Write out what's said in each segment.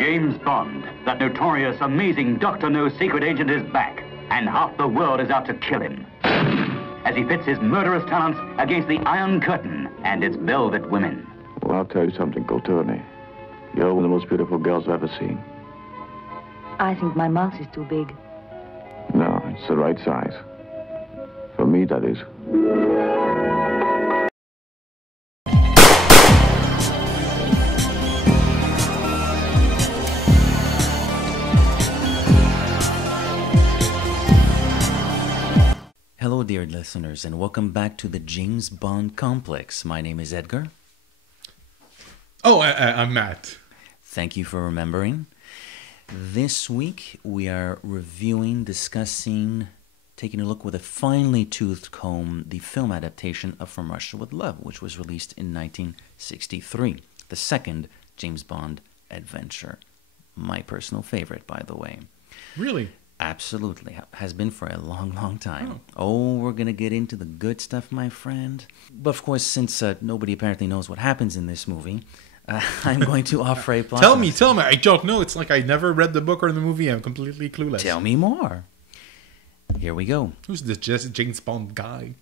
James Bond, that notorious, amazing Dr. No secret agent, is back, and half the world is out to kill him. As he pits his murderous talents against the Iron Curtain and its velvet women. Well, I'll tell you something, Courtney. You're one of the most beautiful girls I've ever seen. I think my mouth is too big. No, it's the right size. For me, that is. Hello, dear listeners, and welcome back to the James Bond Complex. My name is Edgar. Oh, I'm Matt. Thank you for remembering. This week, we are reviewing, discussing, taking a look with a finely toothed comb, the film adaptation of From Russia with Love, which was released in 1963. The second James Bond adventure. My personal favorite, by the way. Really? Absolutely. Has been for a long, long time. Oh, we're going to get into the good stuff, my friend. But of course, since nobody apparently knows what happens in this movie, I'm going to offer a plot. Tell me. I don't know. It's like I never read the book or the movie. I'm completely clueless. Tell me more. Here we go. Who's this James Bond guy?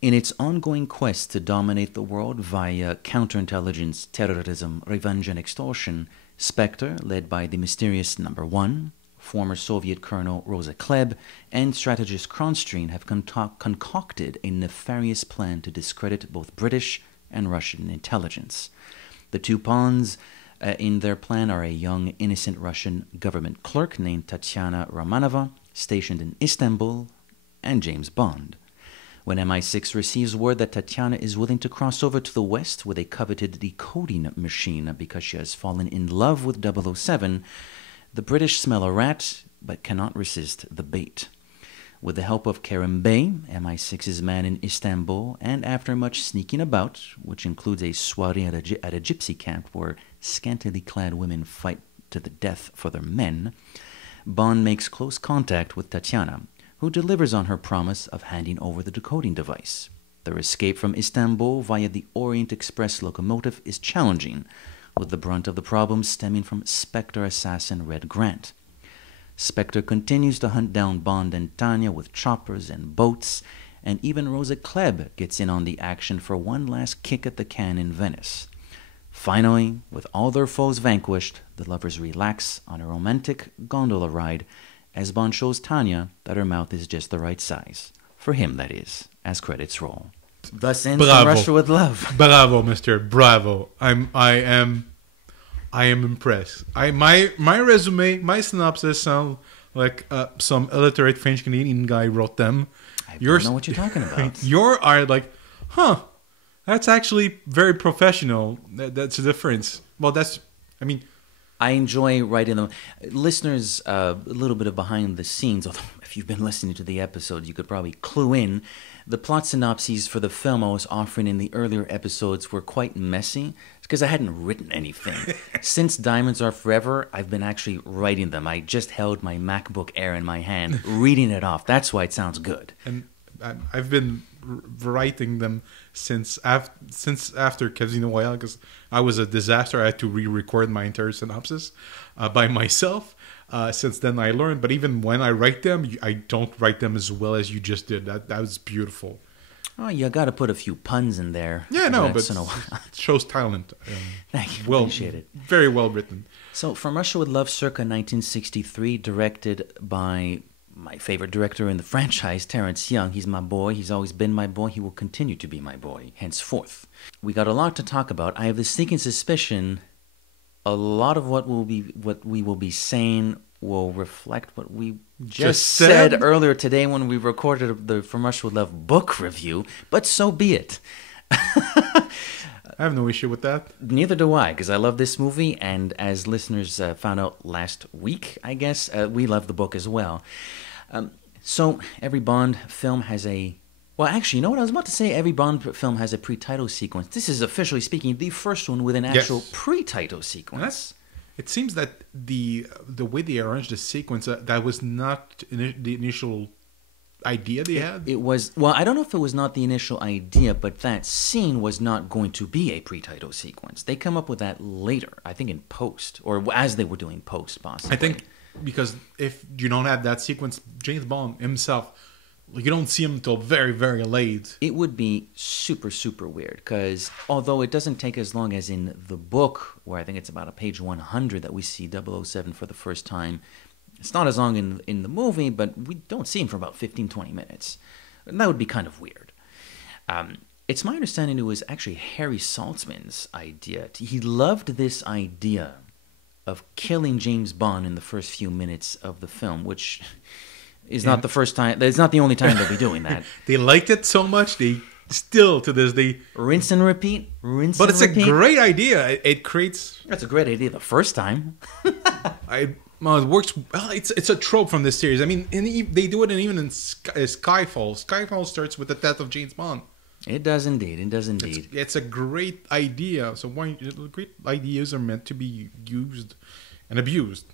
In its ongoing quest to dominate the world via counterintelligence, terrorism, revenge, and extortion, Spectre, led by the mysterious Number One, former Soviet Colonel Rosa Klebb, and strategist Kronstein have concocted a nefarious plan to discredit both British and Russian intelligence. The two pawns in their plan are a young, innocent Russian government clerk named Tatiana Romanova, stationed in Istanbul, and James Bond. When MI6 receives word that Tatiana is willing to cross over to the West with a coveted decoding machine because she has fallen in love with 007, the British smell a rat, but cannot resist the bait. With the help of Kerim Bey, MI6's man in Istanbul, and after much sneaking about, which includes a soirée at a gypsy camp where scantily clad women fight to the death for their men, Bond makes close contact with Tatiana, who delivers on her promise of handing over the decoding device. Their escape from Istanbul via the Orient Express locomotive is challenging, with the brunt of the problem stemming from Spectre assassin Red Grant. Spectre continues to hunt down Bond and Tanya with choppers and boats, and even Rosa Klebb gets in on the action for one last kick at the can in Venice. Finally, with all their foes vanquished, the lovers relax on a romantic gondola ride as Bond shows Tanya that her mouth is just the right size. For him, that is, as credits roll. Thus ends From Russia with Love. Bravo, mister. Bravo. I am impressed. My resume, my synopsis sound like some illiterate French Canadian guy wrote them. I don't know what you're talking about. Your are like, that's actually very professional. That's the difference. Well, I enjoy writing them. Listeners, a little bit of behind the scenes, although if you've been listening to the episode, you could probably clue in. The plot synopses for the film I was offering in the earlier episodes were quite messy. It's because I hadn't written anything. Since Diamonds Are Forever, I've been actually writing them. I just held my MacBook Air in my hand, reading it off. That's why it sounds good. And I've been writing them since after Casino Royale, because I was a disaster. I had to re-record my entire synopsis by myself. Since then I learned, but even when I write them, I don't write them as well as you just did. That was beautiful. Oh, you got to put a few puns in there. Yeah, no, but it shows talent. Thank you. Appreciate it. Very well written. So, From Russia with Love, circa 1963, directed by my favorite director in the franchise, Terrence Young. He's my boy. He's always been my boy. He will continue to be my boy, henceforth. We got a lot to talk about. I have the sneaking suspicion a lot of what we will be saying will reflect what we just said earlier today when we recorded the From Russia with Love book review, but so be it. I have no issue with that. Neither do I, because I love this movie, and as listeners found out last week, I guess, we love the book as well. So every Bond film has a... Well, actually, you know what I was about to say? Every Bond film has a pre-title sequence. This is, officially speaking, the first one with an actual pre-title sequence. It seems that the way they arranged the sequence, that was not the initial idea they had? It was, well, I don't know if it was not the initial idea, but that scene was not going to be a pre-title sequence. They come up with that later, I think in post, or as they were doing post, possibly. I think because if you don't have that sequence, James Bond himself, you don't see him until very, very late. It would be super, super weird, because although it doesn't take as long as in the book, where I think it's about a page 100 that we see 007 for the first time, it's not as long in the movie, but we don't see him for about 15, 20 minutes. And that would be kind of weird. It's my understanding it was actually Harry Saltzman's idea. He loved this idea of killing James Bond in the first few minutes of the film, which is not the first time. It's not the only time they'll be doing that. They liked it so much, they still, to this day... Rinse and repeat, rinse But and it's repeat. a great idea. It creates... That's a great idea the first time. Well, it works. Well, it's a trope from this series. I mean, they do it even in Skyfall. Skyfall starts with the death of James Bond. It does indeed. It does indeed. It's a great idea. So great ideas are meant to be used and abused.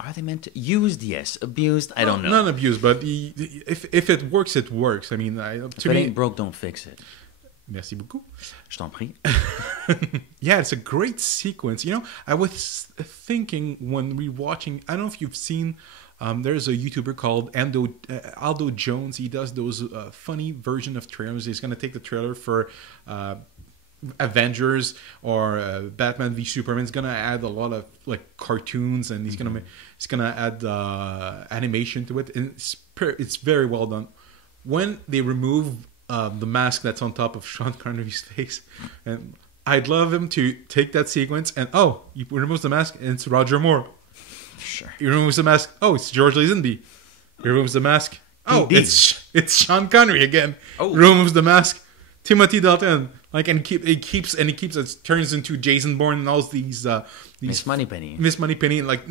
Are they meant to used? Yes, abused. I don't know. Not abused, but if it works, it works. I mean, If it ain't broke, don't fix it. Merci beaucoup. Je t'en prie. Yeah, it's a great sequence. You know, I was thinking when rewatching, I don't know if you've seen, there's a YouTuber called Aldo Jones. He does those funny version of trailers. He's going to take the trailer for Avengers or Batman v Superman. He's going to add a lot of like cartoons, and he's going to add animation to it. And it's very well done. When they remove the mask that's on top of Sean Connery's face, and I'd love him to take that sequence and he removes the mask and it's Roger Moore. Sure. He removes the mask. Oh, it's George Lazenby. He removes the mask. Oh, it's Sean Connery again. Oh. He removes the mask. Timothy Dalton. Like, and it turns into Jason Bourne and all these Miss Moneypenny. Miss Moneypenny, like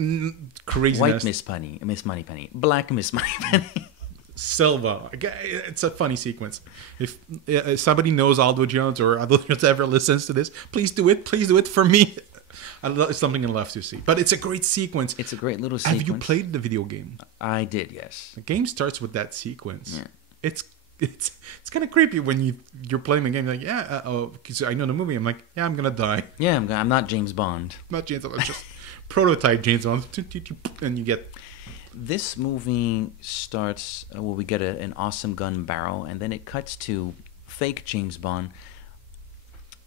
craziness. White Miss Moneypenny. Black Miss Moneypenny. Silva. It's a funny sequence. If somebody knows Aldo Jones or Aldo Jones ever listens to this, please do it. Please do it for me. It's something I'd love to see. But it's a great sequence. It's a great little sequence. Have you played the video game? I did, yes. The game starts with that sequence. Yeah. It's kind of creepy when you're playing the game. You're like, because I know the movie. I'm like, yeah, I'm gonna die. Yeah, I'm not James Bond. Not James Bond. I'm just prototype James Bond. And you get... This movie starts where we get an awesome gun barrel, and then it cuts to fake James Bond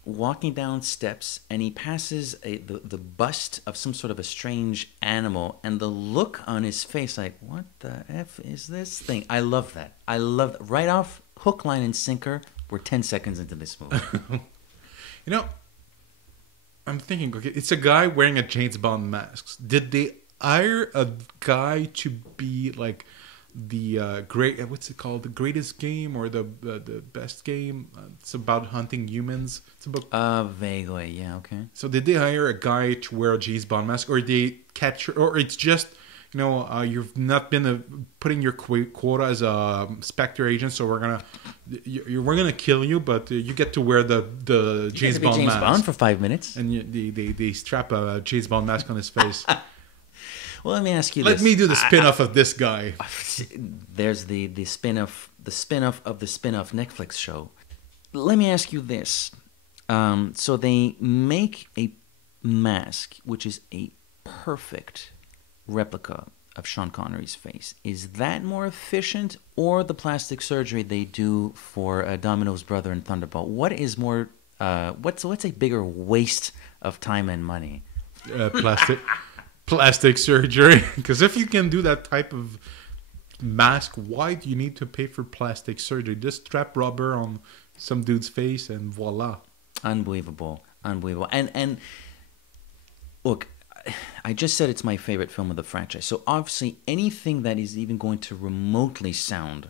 walking down steps, and he passes the bust of some sort of a strange animal, and the look on his face, like, what the F is this thing? I love that. Right off, hook, line, and sinker, we're 10 seconds into this movie. You know, I'm thinking, okay, it's a guy wearing a James Bond mask. Did they hire a guy to be like the what's it called, the greatest game or the best game? It's about hunting humans. It's about vaguely, yeah, okay. So did they hire a guy to wear a James Bond mask, or they capture, or it's just, you know, you've not been putting your quota as a Spectre agent, so we're gonna kill you, but you get to wear the James Bond mask. James Bond for 5 minutes, and they strap a James Bond mask on his face. Well, let me ask you this. Let me do the spin-off of this guy. There's the spin-off of the spin-off Netflix show. Let me ask you this. So they make a mask, which is a perfect replica of Sean Connery's face. Is that more efficient, or the plastic surgery they do for Domino's brother in Thunderbolt? What is more? What's a bigger waste of time and money? Plastic surgery. Because if you can do that type of mask, why do you need to pay for plastic surgery? Just strap rubber on some dude's face and voila. Unbelievable. And look, I just said it's my favorite film of the franchise. So obviously anything that is even going to remotely sound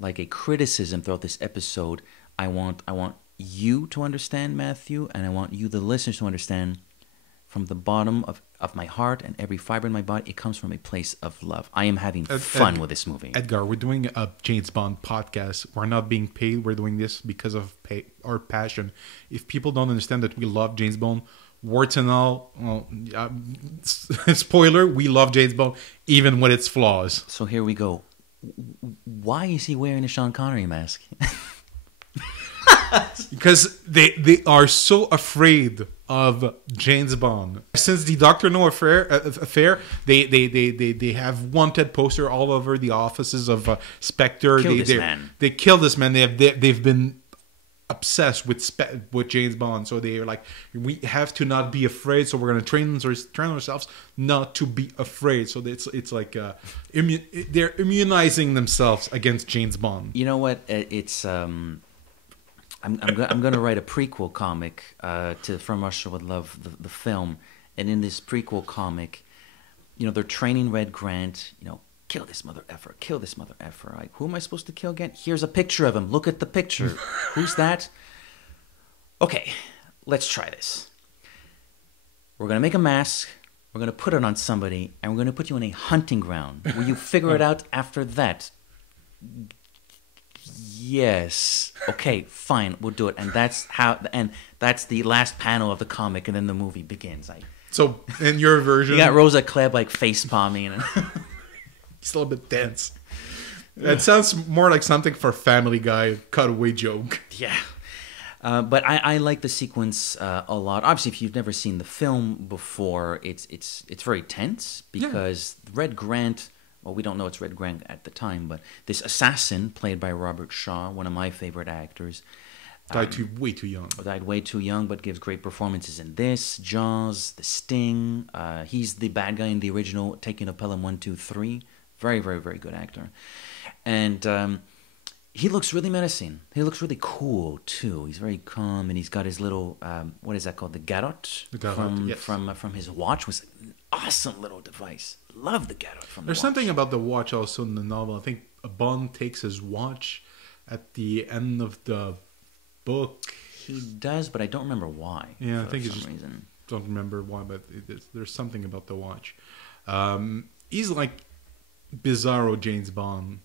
like a criticism throughout this episode, I want you to understand, Matthew, and I want you, the listeners, to understand from the bottom of my heart and every fiber in my body, it comes from a place of love. I am having fun with this movie. Edgar, we're doing a James Bond podcast. We're not being paid. We're doing this because of our passion. If people don't understand that we love James Bond, warts and all, well, spoiler, we love James Bond, even with its flaws. So here we go. Why is he wearing a Sean Connery mask? Because they are so afraid of James Bond. Since the Doctor No affair, they have wanted poster all over the offices of Spectre. Kill this man. They kill this man. They've been obsessed with James Bond. So they're like, we have to not be afraid. So we're going to train ourselves not to be afraid. So it's like they're immunizing themselves against James Bond. You know what? It's I'm going to write a prequel comic to From Russia with Love, the film, and in this prequel comic, they're training Red Grant. Kill this mother effer, kill this mother effer. Like, who am I supposed to kill again? Here's a picture of him. Look at the picture. Who's that? Okay, let's try this. We're going to make a mask. We're going to put it on somebody, and we're going to put you in a hunting ground. Will you figure it out after that? Yes. Okay, fine. We'll do it. And that's the last panel of the comic, and then the movie begins. So in your version, you got Rosa Klebb like face palming, and still a bit tense. It sounds more like something for Family Guy cutaway joke. Yeah. But I like the sequence a lot. Obviously, if you've never seen the film before, it's very tense because Red Grant. Well, we don't know it's Red Grant at the time, but this assassin played by Robert Shaw, one of my favorite actors, died way too young. Died way too young, but gives great performances in this, Jaws, The Sting. He's the bad guy in the original Taking of Pelham 1, 2, 3. Very, very, very good actor. And he looks really menacing. He looks really cool, too. He's very calm, and he's got his little, what is that called? The garrote? The garrote, yes. From his watch. Was an awesome little device. Love the garrote from the There's watch. something about the watch also in the novel. I think Bond takes his watch at the end of the book. He does, but I don't remember why. Yeah, I think for it's some reason. Don't remember why, but there's something about the watch. He's like Bizarro James Bond.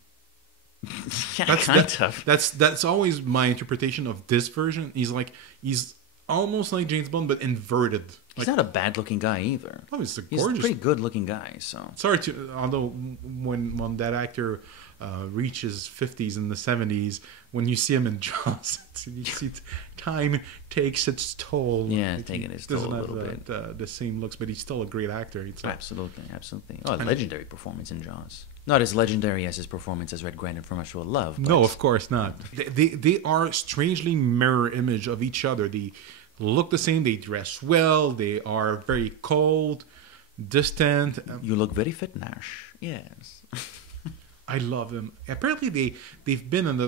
Yeah, kind of. That's always my interpretation of this version. He's almost like James Bond, but inverted. He's not a bad-looking guy either. Oh, he's He's a pretty good-looking guy. So sorry to, although when that actor reaches 50s and the 70s, when you see him in Jaws, you see time takes its toll. Yeah, taking its toll a little bit. The same looks, but he's still a great actor. Absolutely. Oh, legendary performance in Jaws. Not as legendary as his performance as Red Grant in From Russia with Love. But... No, of course not. They are strangely mirror image of each other. They look the same. They dress well. They are very cold, distant. You look very fit, Nash. Yes. I love them. Apparently, they've been in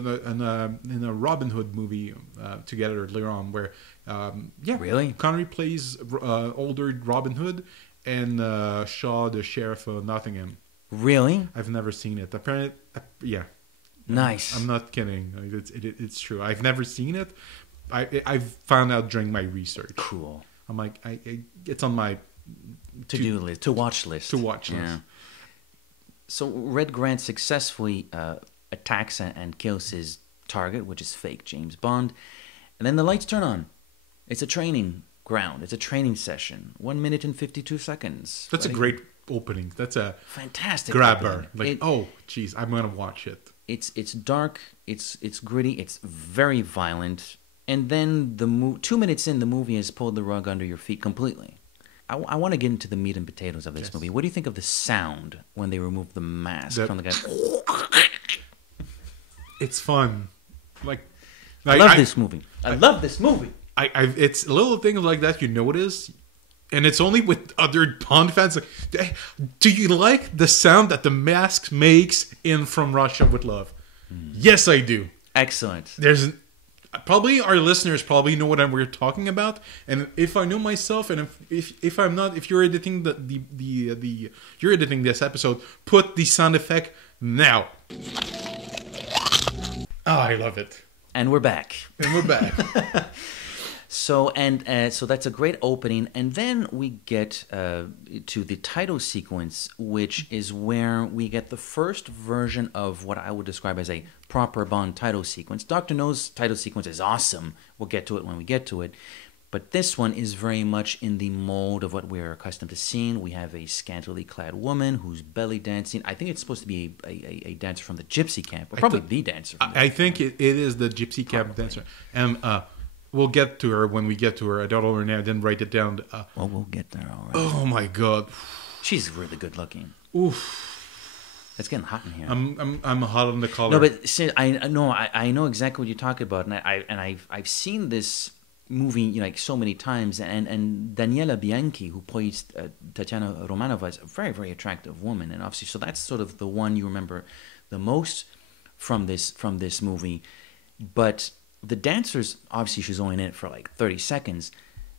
a Robin Hood movie together later on, where really Connery plays older Robin Hood and Shaw the sheriff of Nottingham. Really? I've never seen it. Apparently, yeah. Nice. I'm not kidding. It's true. I've never seen it. I've found out during my research. Cool. I'm like, it's on my to-do list, to watch list. Yeah. So Red Grant successfully attacks and kills his target, which is fake James Bond. And then the lights turn on. It's a training ground. It's a training session. 1 minute and 52 seconds. That's a great opening. That's a fantastic grabber. Like, oh, geez, I'm gonna watch it. It's dark. It's gritty. It's very violent. And then 2 minutes in, the movie has pulled the rug under your feet completely. I want to get into the meat and potatoes of this movie. What do you think of the sound when they remove the mask from the guy? It's fun. I love this movie. I love this movie. It's little things like that you notice, and it's only with other Bond fans. Like, do you like the sound that the mask makes in From Russia with Love? Yes, I do. Excellent. Probably our listeners probably know what we're talking about, and if I know myself, and if I'm not, if you're editing you're editing this episode, put the sound effect now. Oh, I love it. And we're back. So that's a great opening, and then we get to the title sequence, which is where we get the first version of what I would describe as a proper Bond title sequence. Dr. No's title sequence is awesome. We'll get to it when we get to it. But this one is very much in the mold of what we're accustomed to seeing. We have a scantily clad woman who's belly dancing. I think it's supposed to be a dancer from the gypsy camp, or probably the dancer. I think it is the gypsy camp dancer. And we'll get to her when we get to her. I don't know her name. I didn't write it down. Well, we'll get there, all right. Oh, my God. She's really good looking. Oof. It's getting hot in here. I'm hot on the collar. No, but see, I know exactly what you're talking about, and I've seen this movie, you know, like so many times, and Daniela Bianchi, who plays Tatiana Romanova, is a very, very attractive woman, and obviously, so that's sort of the one you remember the most from this movie. But the dancers, obviously, she's only in it for like 30 seconds.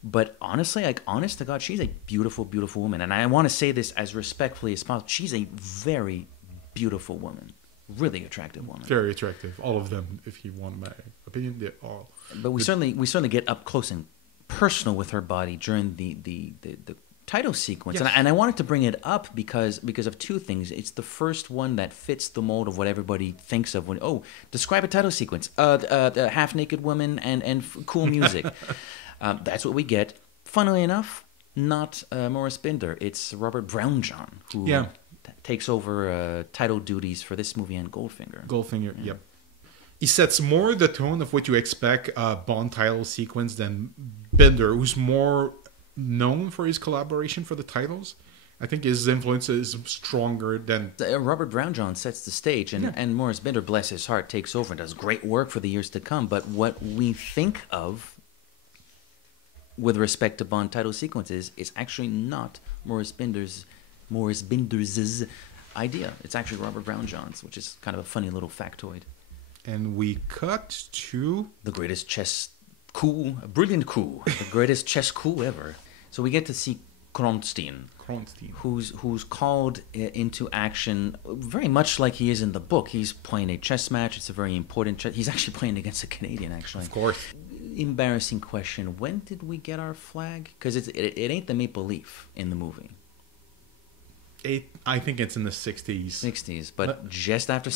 But honestly, like, honest to God, she's a beautiful, beautiful woman, and I want to say this as respectfully as possible. She's a very beautiful woman, really attractive woman. Very attractive, all of them. If you want my opinion, they're all. But we certainly get up close and personal with her body during the title sequence, yes. and I wanted to bring it up because of two things. It's the first one that fits the mold of what everybody thinks of when describe a title sequence, the half naked woman and cool music. That's what we get. Funnily enough, not Maurice Binder. It's Robert Brownjohn who takes over title duties for this movie and Goldfinger. Yep. He sets more the tone of what you expect Bond title sequence than Binder, who's more known for his collaboration for the titles. I think his influence is stronger than... Robert Brownjohn sets the stage, and Maurice Binder, bless his heart, takes over and does great work for the years to come. But what we think of with respect to Bond title sequences is actually not Maurice Binder's idea. It's actually Robert Brownjohn's, which is kind of a funny little factoid. And we cut to... the greatest chess coup, a brilliant coup, the greatest chess coup ever. So we get to see Kronstein, who's called into action very much like he is in the book. He's playing a chess match. It's a very important chess. He's actually playing against a Canadian, actually. Of course. Embarrassing question. When did we get our flag? Because it ain't the maple leaf in the movie. I think it's in the 60s. 60s, but just after...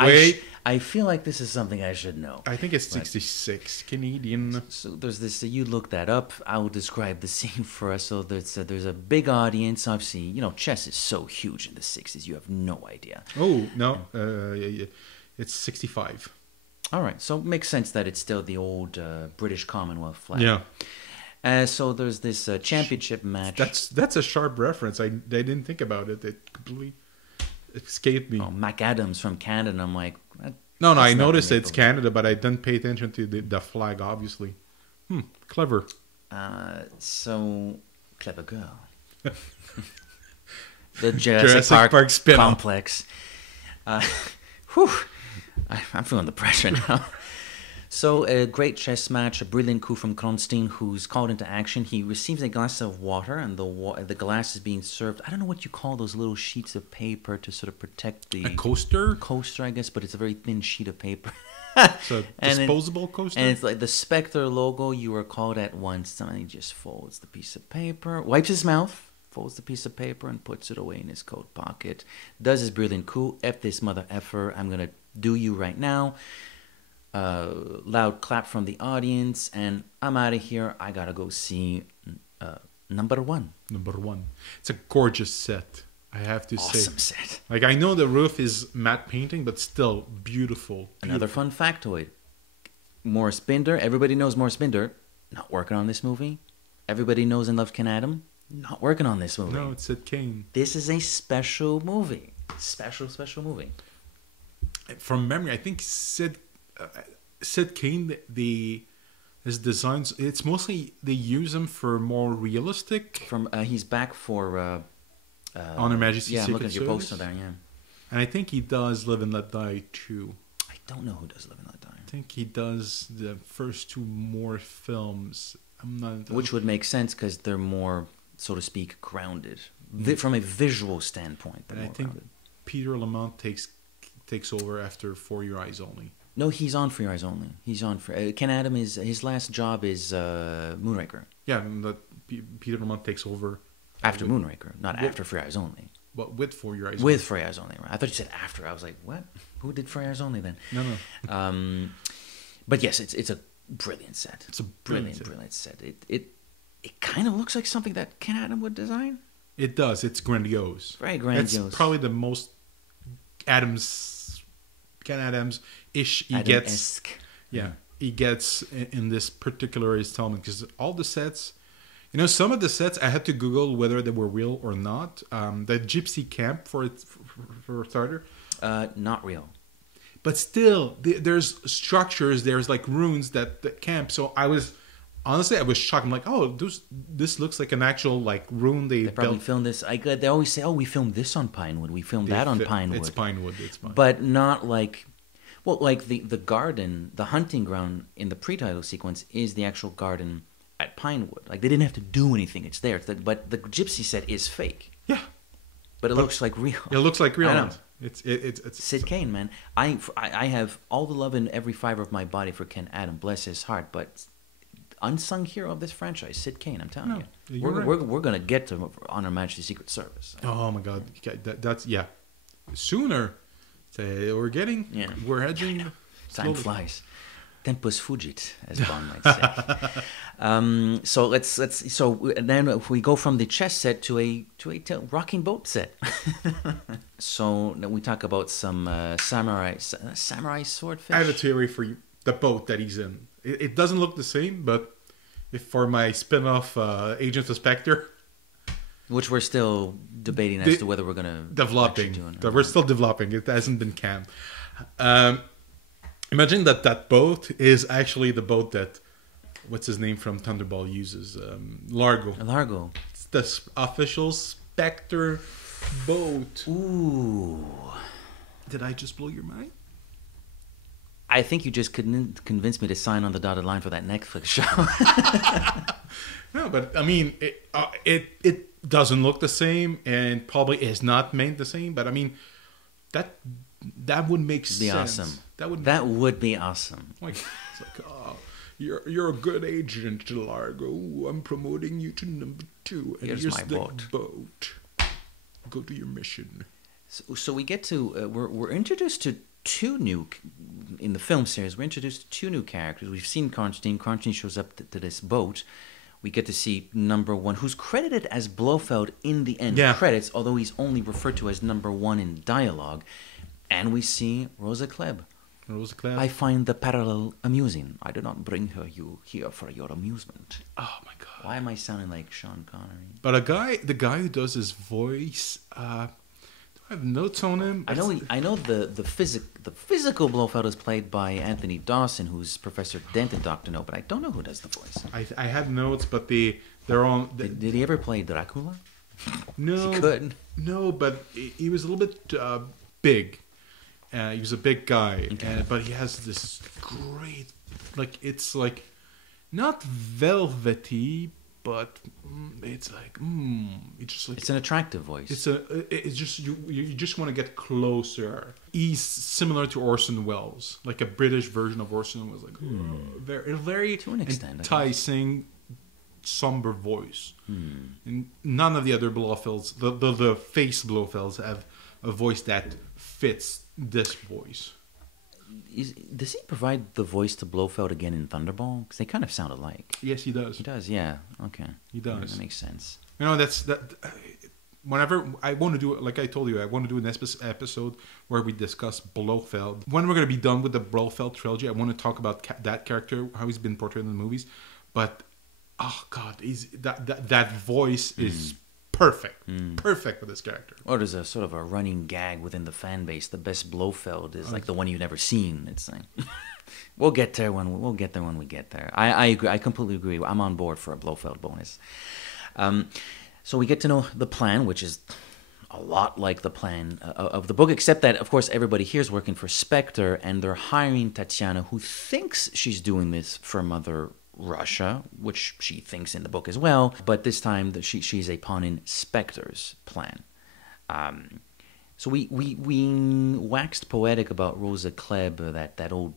Wait. I feel like this is something I should know. I think it's 66 Canadian. So there's this. You look that up. I will describe the scene for us. So there's a big audience. Obviously, you know, chess is so huge in the 60s. You have no idea. Oh no, it's 65. All right, so it makes sense that it's still the old British Commonwealth flag. Yeah. So there's this championship match. That's a sharp reference. I didn't think about it. It completely escaped me. Oh, Mac Adams from Canada. And I'm like, no. I noticed it's Canada, but I didn't pay attention to the flag. Obviously, clever. So clever girl. The Jurassic Park spin-off. complex. I'm feeling the pressure now. So a great chess match, a brilliant coup from Kronstein, who's called into action. He receives a glass of water, and the glass is being served. I don't know what you call those little sheets of paper to sort of protect the... A coaster? Coaster, I guess, but it's a very thin sheet of paper. So disposable coaster? And it's like the Spectre logo. You were called at once. And he just folds the piece of paper, wipes his mouth, folds the piece of paper, and puts it away in his coat pocket. Does his brilliant coup. F this mother effer. I'm going to do you right now. Loud clap from the audience, and I'm out of here. I gotta go see number one. Number one. It's a gorgeous set, I have to say. Awesome set. Like, I know the roof is matte painting, but still beautiful. Another fun factoid. Maurice Binder, everybody knows Maurice Binder, not working on this movie. Everybody knows and loves Ken Adam, not working on this movie. No, it's Sid Kane. This is a special movie. Special movie. From memory, I think Sid Kane, his designs, it's mostly they use him for more realistic. He's back for On Her Majesty's yeah, I'm Secret looking at your Service. poster there. Yeah, and I think he does Live and Let Die too. I don't know who does Live and Let Die. I think he does the first two more films. I'm not. Which would make sense because they're more, so to speak, grounded from a visual standpoint. And I think Peter Lamont takes over after For Your Eyes Only. No, he's on For Your Eyes Only. He's on for Ken Adam is his last job is Moonraker. Yeah, and that Peter Lamont takes over after Moonraker, not after For Your Eyes Only. But with For Your Eyes With Only. For Your Eyes Only, right? I thought you said after. I was like, what? Who did For Your Eyes Only then? No. But yes, it's a brilliant set. It's a brilliant set. It kind of looks like something that Ken Adam would design. It does. It's grandiose. Very grandiose. It's probably the most Ken Adams-ish he gets. Yeah, he gets in this particular installment, because all the sets, some of the sets I had to Google whether they were real or not. The gypsy camp for a starter, not real. But still, there's structures, there's like runes that camp. So I was shocked. I'm like, oh, this looks like an actual like rune they probably built. filmed this. They always say, oh, we filmed this on Pinewood. We filmed that on Pinewood. It's Pinewood. But not like, well, like the garden, the hunting ground in the pre-title sequence is the actual garden at Pinewood. Like they didn't have to do anything. It's there. But the gypsy set is fake. Yeah. But it looks like real. It looks like real. I know. It's Sid Kane, man. I have all the love in every fiber of my body for Ken Adam. Bless his heart. But unsung hero of this franchise, Sid Kane. I'm telling you, we're gonna get to Honor Majesty's Secret Service. Oh my God, that's sooner. We're hedging. Time flies. Tempus fugit, as Bond might say. So then if we go from the chess set to a rocking boat set. So then we talk about some samurai swordfish. I have a theory for you. The boat that he's in. It doesn't look the same, but if for my spin-off Agent of Spectre, which we're still debating as to whether we're going to developing. We're still developing. It hasn't been canned. Imagine that boat is actually the boat that, what's his name from Thunderball uses, Largo. Largo. It's the official Spectre boat. Ooh. Did I just blow your mind? I think you just convinced me to sign on the dotted line for that Netflix show. No, but I mean, it doesn't look the same, and probably is not made the same. But I mean, that would make sense. Be awesome. That would be awesome. Like, it's like, oh, you're a good agent, Largo. I'm promoting you to number 2, and here's my boat. Go do your mission. So we get to we're introduced to in the film series. We're introduced to 2 new characters. We've seen Karnstein. Karnstein shows up to this boat. We get to see number 1, who's credited as Blofeld in the end credits, although he's only referred to as number 1 in dialogue. And we see Rosa Klebb. Rosa Klebb. I find the parallel amusing. I do not bring you here for your amusement. Oh my God! Why am I sounding like Sean Connery? But the guy who does his voice, do I have notes on him? I know the physical Blofeld is played by Anthony Dawson, who's Professor Dent in Doctor No, but I don't know who does the voice. I had notes, but they're on. Did he ever play Dracula? No, he could. No, but he was a little bit big. He was a big guy, but he has this great, like, it's like not velvety, but it's like it's an attractive voice. It's just you just want to get closer. He's similar to Orson Welles, like a British version of Orson Welles, like very to an extent, enticing, somber voice. And none of the other Blofelds, the face Blofelds, have a voice that fits this voice. Does he provide the voice to Blofeld again in Thunderball? Because they kind of sound alike. Yes, he does. He does, yeah. Okay. He does. That makes sense. That. Whenever I want to do it, like I told you, I want to do an episode where we discuss Blofeld. When we're going to be done with the Blofeld trilogy, I want to talk about that character, how he's been portrayed in the movies. But, oh God, that voice is perfect. Perfect for this character. Or there's a sort of a running gag within the fan base. The best Blofeld is like the one you've never seen. It's like we'll get there when we get there. I agree. I completely agree. I'm on board for a Blofeld bonus. So we get to know the plan, which is a lot like the plan of the book, except that, of course, everybody here is working for Spectre, and they're hiring Tatiana, who thinks she's doing this for Mother Russia, which she thinks in the book as well, but this time she's a pawn in Spectre's plan. So we waxed poetic about Rosa Klebb, that old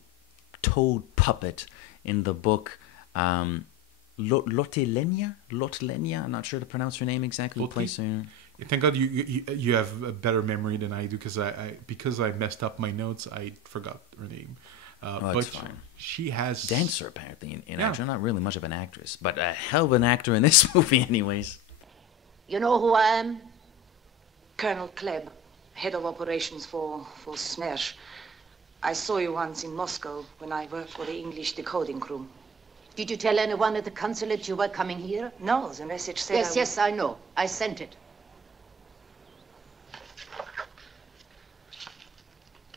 toad puppet in the book. Lotelenia, I'm not sure to pronounce her name exactly. Thank God you have a better memory than I do, because I messed up my notes. I forgot her name. Oh, but it's fine. she has Dancer, apparently, in Yeah. action. Not really much of an actress, but a hell of an actor in this movie, anyways. You know who I am? Colonel Kleb, head of operations for SMERSH. I saw you once in Moscow when I worked for the English decoding crew. Did you tell anyone at the consulate you were coming here? No, the message said Yes, I know. I sent it.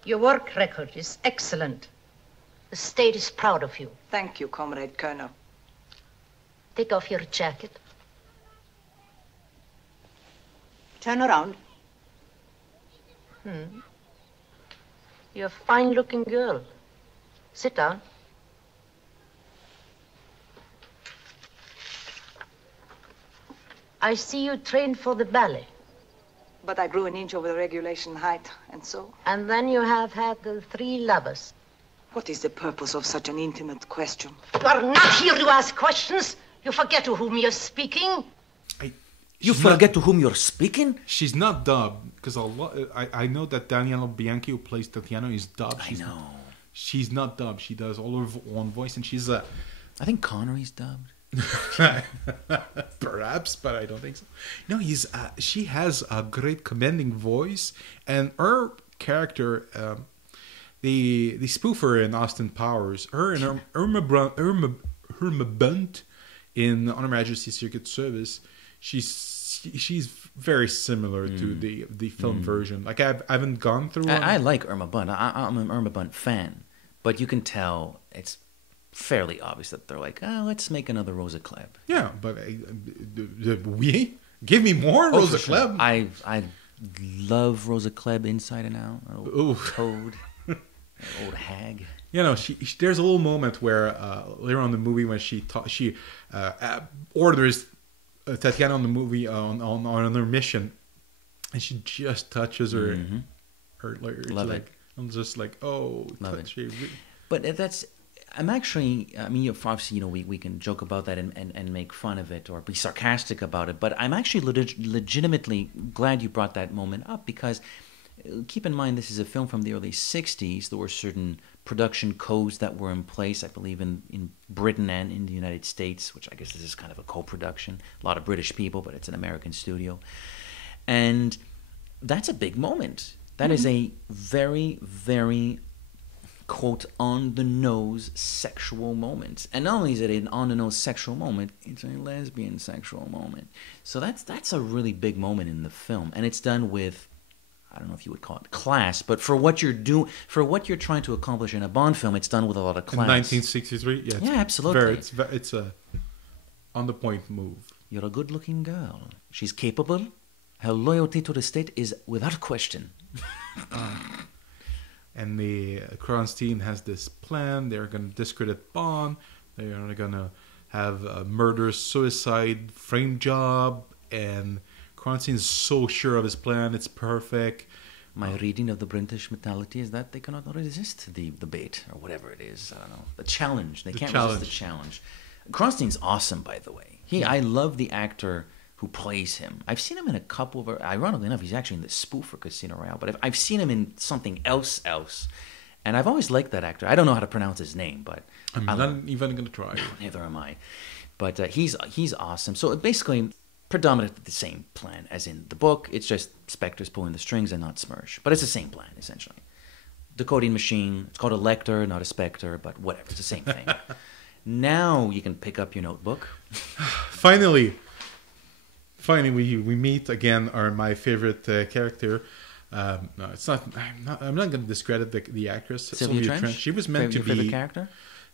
Your work record is excellent. The state is proud of you. Thank you, Comrade Colonel. Take off your jacket. Turn around. You're a fine-looking girl. Sit down. I see you trained for the ballet. But I grew an inch over the regulation height, and so? And then you have had the 3 lovers. What is the purpose of such an intimate question? You are not here to ask questions. You forget to whom you're speaking. You forget to whom you're speaking? She's not dubbed because I know that Daniela Bianchi, who plays Tatiana, is dubbed. I know. She's not dubbed. She does all her own voice, and she's a. I think Connery's dubbed. Perhaps, but I don't think so. No, she has a great commanding voice, and her character, the spoofer in Austin Powers, her and Irma Bunt in On Her Majesty's Secret Service, she's very similar to the film version. Like I haven't gone through. I like Irma Bunt. I'm an Irma Bunt fan, but you can tell it's fairly obvious that they're like, oh, let's make another Rosa Klebb. Yeah, but give me more Rosa Klebb. I love Rosa Klebb inside and out. Old toad, old hag. You know, there's a little moment where later on in the movie when she orders Tatiana on the movie on her mission, and she just touches her. Her Love it. I'm just like, oh, Love it. It. But that's. I'm actually. I mean, obviously, we can joke about that and make fun of it or be sarcastic about it. But I'm actually legitimately glad you brought that moment up because keep in mind this is a film from the early '60s. There were certain production codes that were in place, I believe, in Britain and in the United States, which I guess this is kind of a co-production. A lot of British people, but it's an American studio. And that's a big moment. That is a very, very, quote, on-the-nose sexual moment. And not only is it an on-the-nose sexual moment, it's a lesbian sexual moment. So that's a really big moment in the film. And it's done with, I don't know if you would call it class, but for what you're trying to accomplish in a Bond film, it's done with a lot of class. In 1963, yeah, absolutely. It's a on the point move. You're a good-looking girl. She's capable. Her loyalty to the state is without question. And the Kronstein has this plan. They're going to discredit Bond. They are going to have a murder-suicide frame job, and Kronstein is so sure of his plan. It's perfect. My reading of the British mentality is that they cannot resist the bait or whatever it is. I don't know. The challenge. They can't resist the challenge. Kronstein's awesome, by the way. I love the actor who plays him. I've seen him in a couple of... Ironically enough, he's actually in the spoof for Casino Royale, but I've seen him in something else. And I've always liked that actor. I don't know how to pronounce his name, but... I'm not even going to try. Neither am I. But he's awesome. So basically, predominantly the same plan as in the book. It's just Spectre's pulling the strings and not Smersh. But it's the same plan, essentially. Decoding machine. It's called a Lecter, not a Spectre, but whatever. It's the same thing. Now you can pick up your notebook. Finally, we meet again my favorite character. No, it's not. I'm not going to discredit the actress Sylvia Trench. She was meant to be favorite character.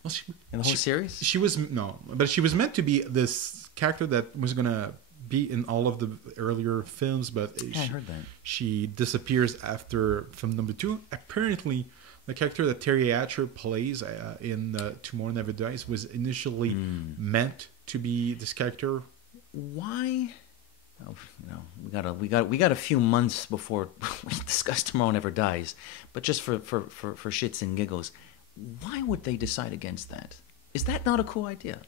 Well, in the whole series. She was but she was meant to be this character that was going to be in all of the earlier films. But I heard that she disappears after film number 2. Apparently, the character that Terry Hatcher plays in Tomorrow Never Dies was initially meant to be this character. Why? Oh, we got a few months before we discuss Tomorrow Never Dies, but just for shits and giggles, why would they decide against that? Is that not a cool idea?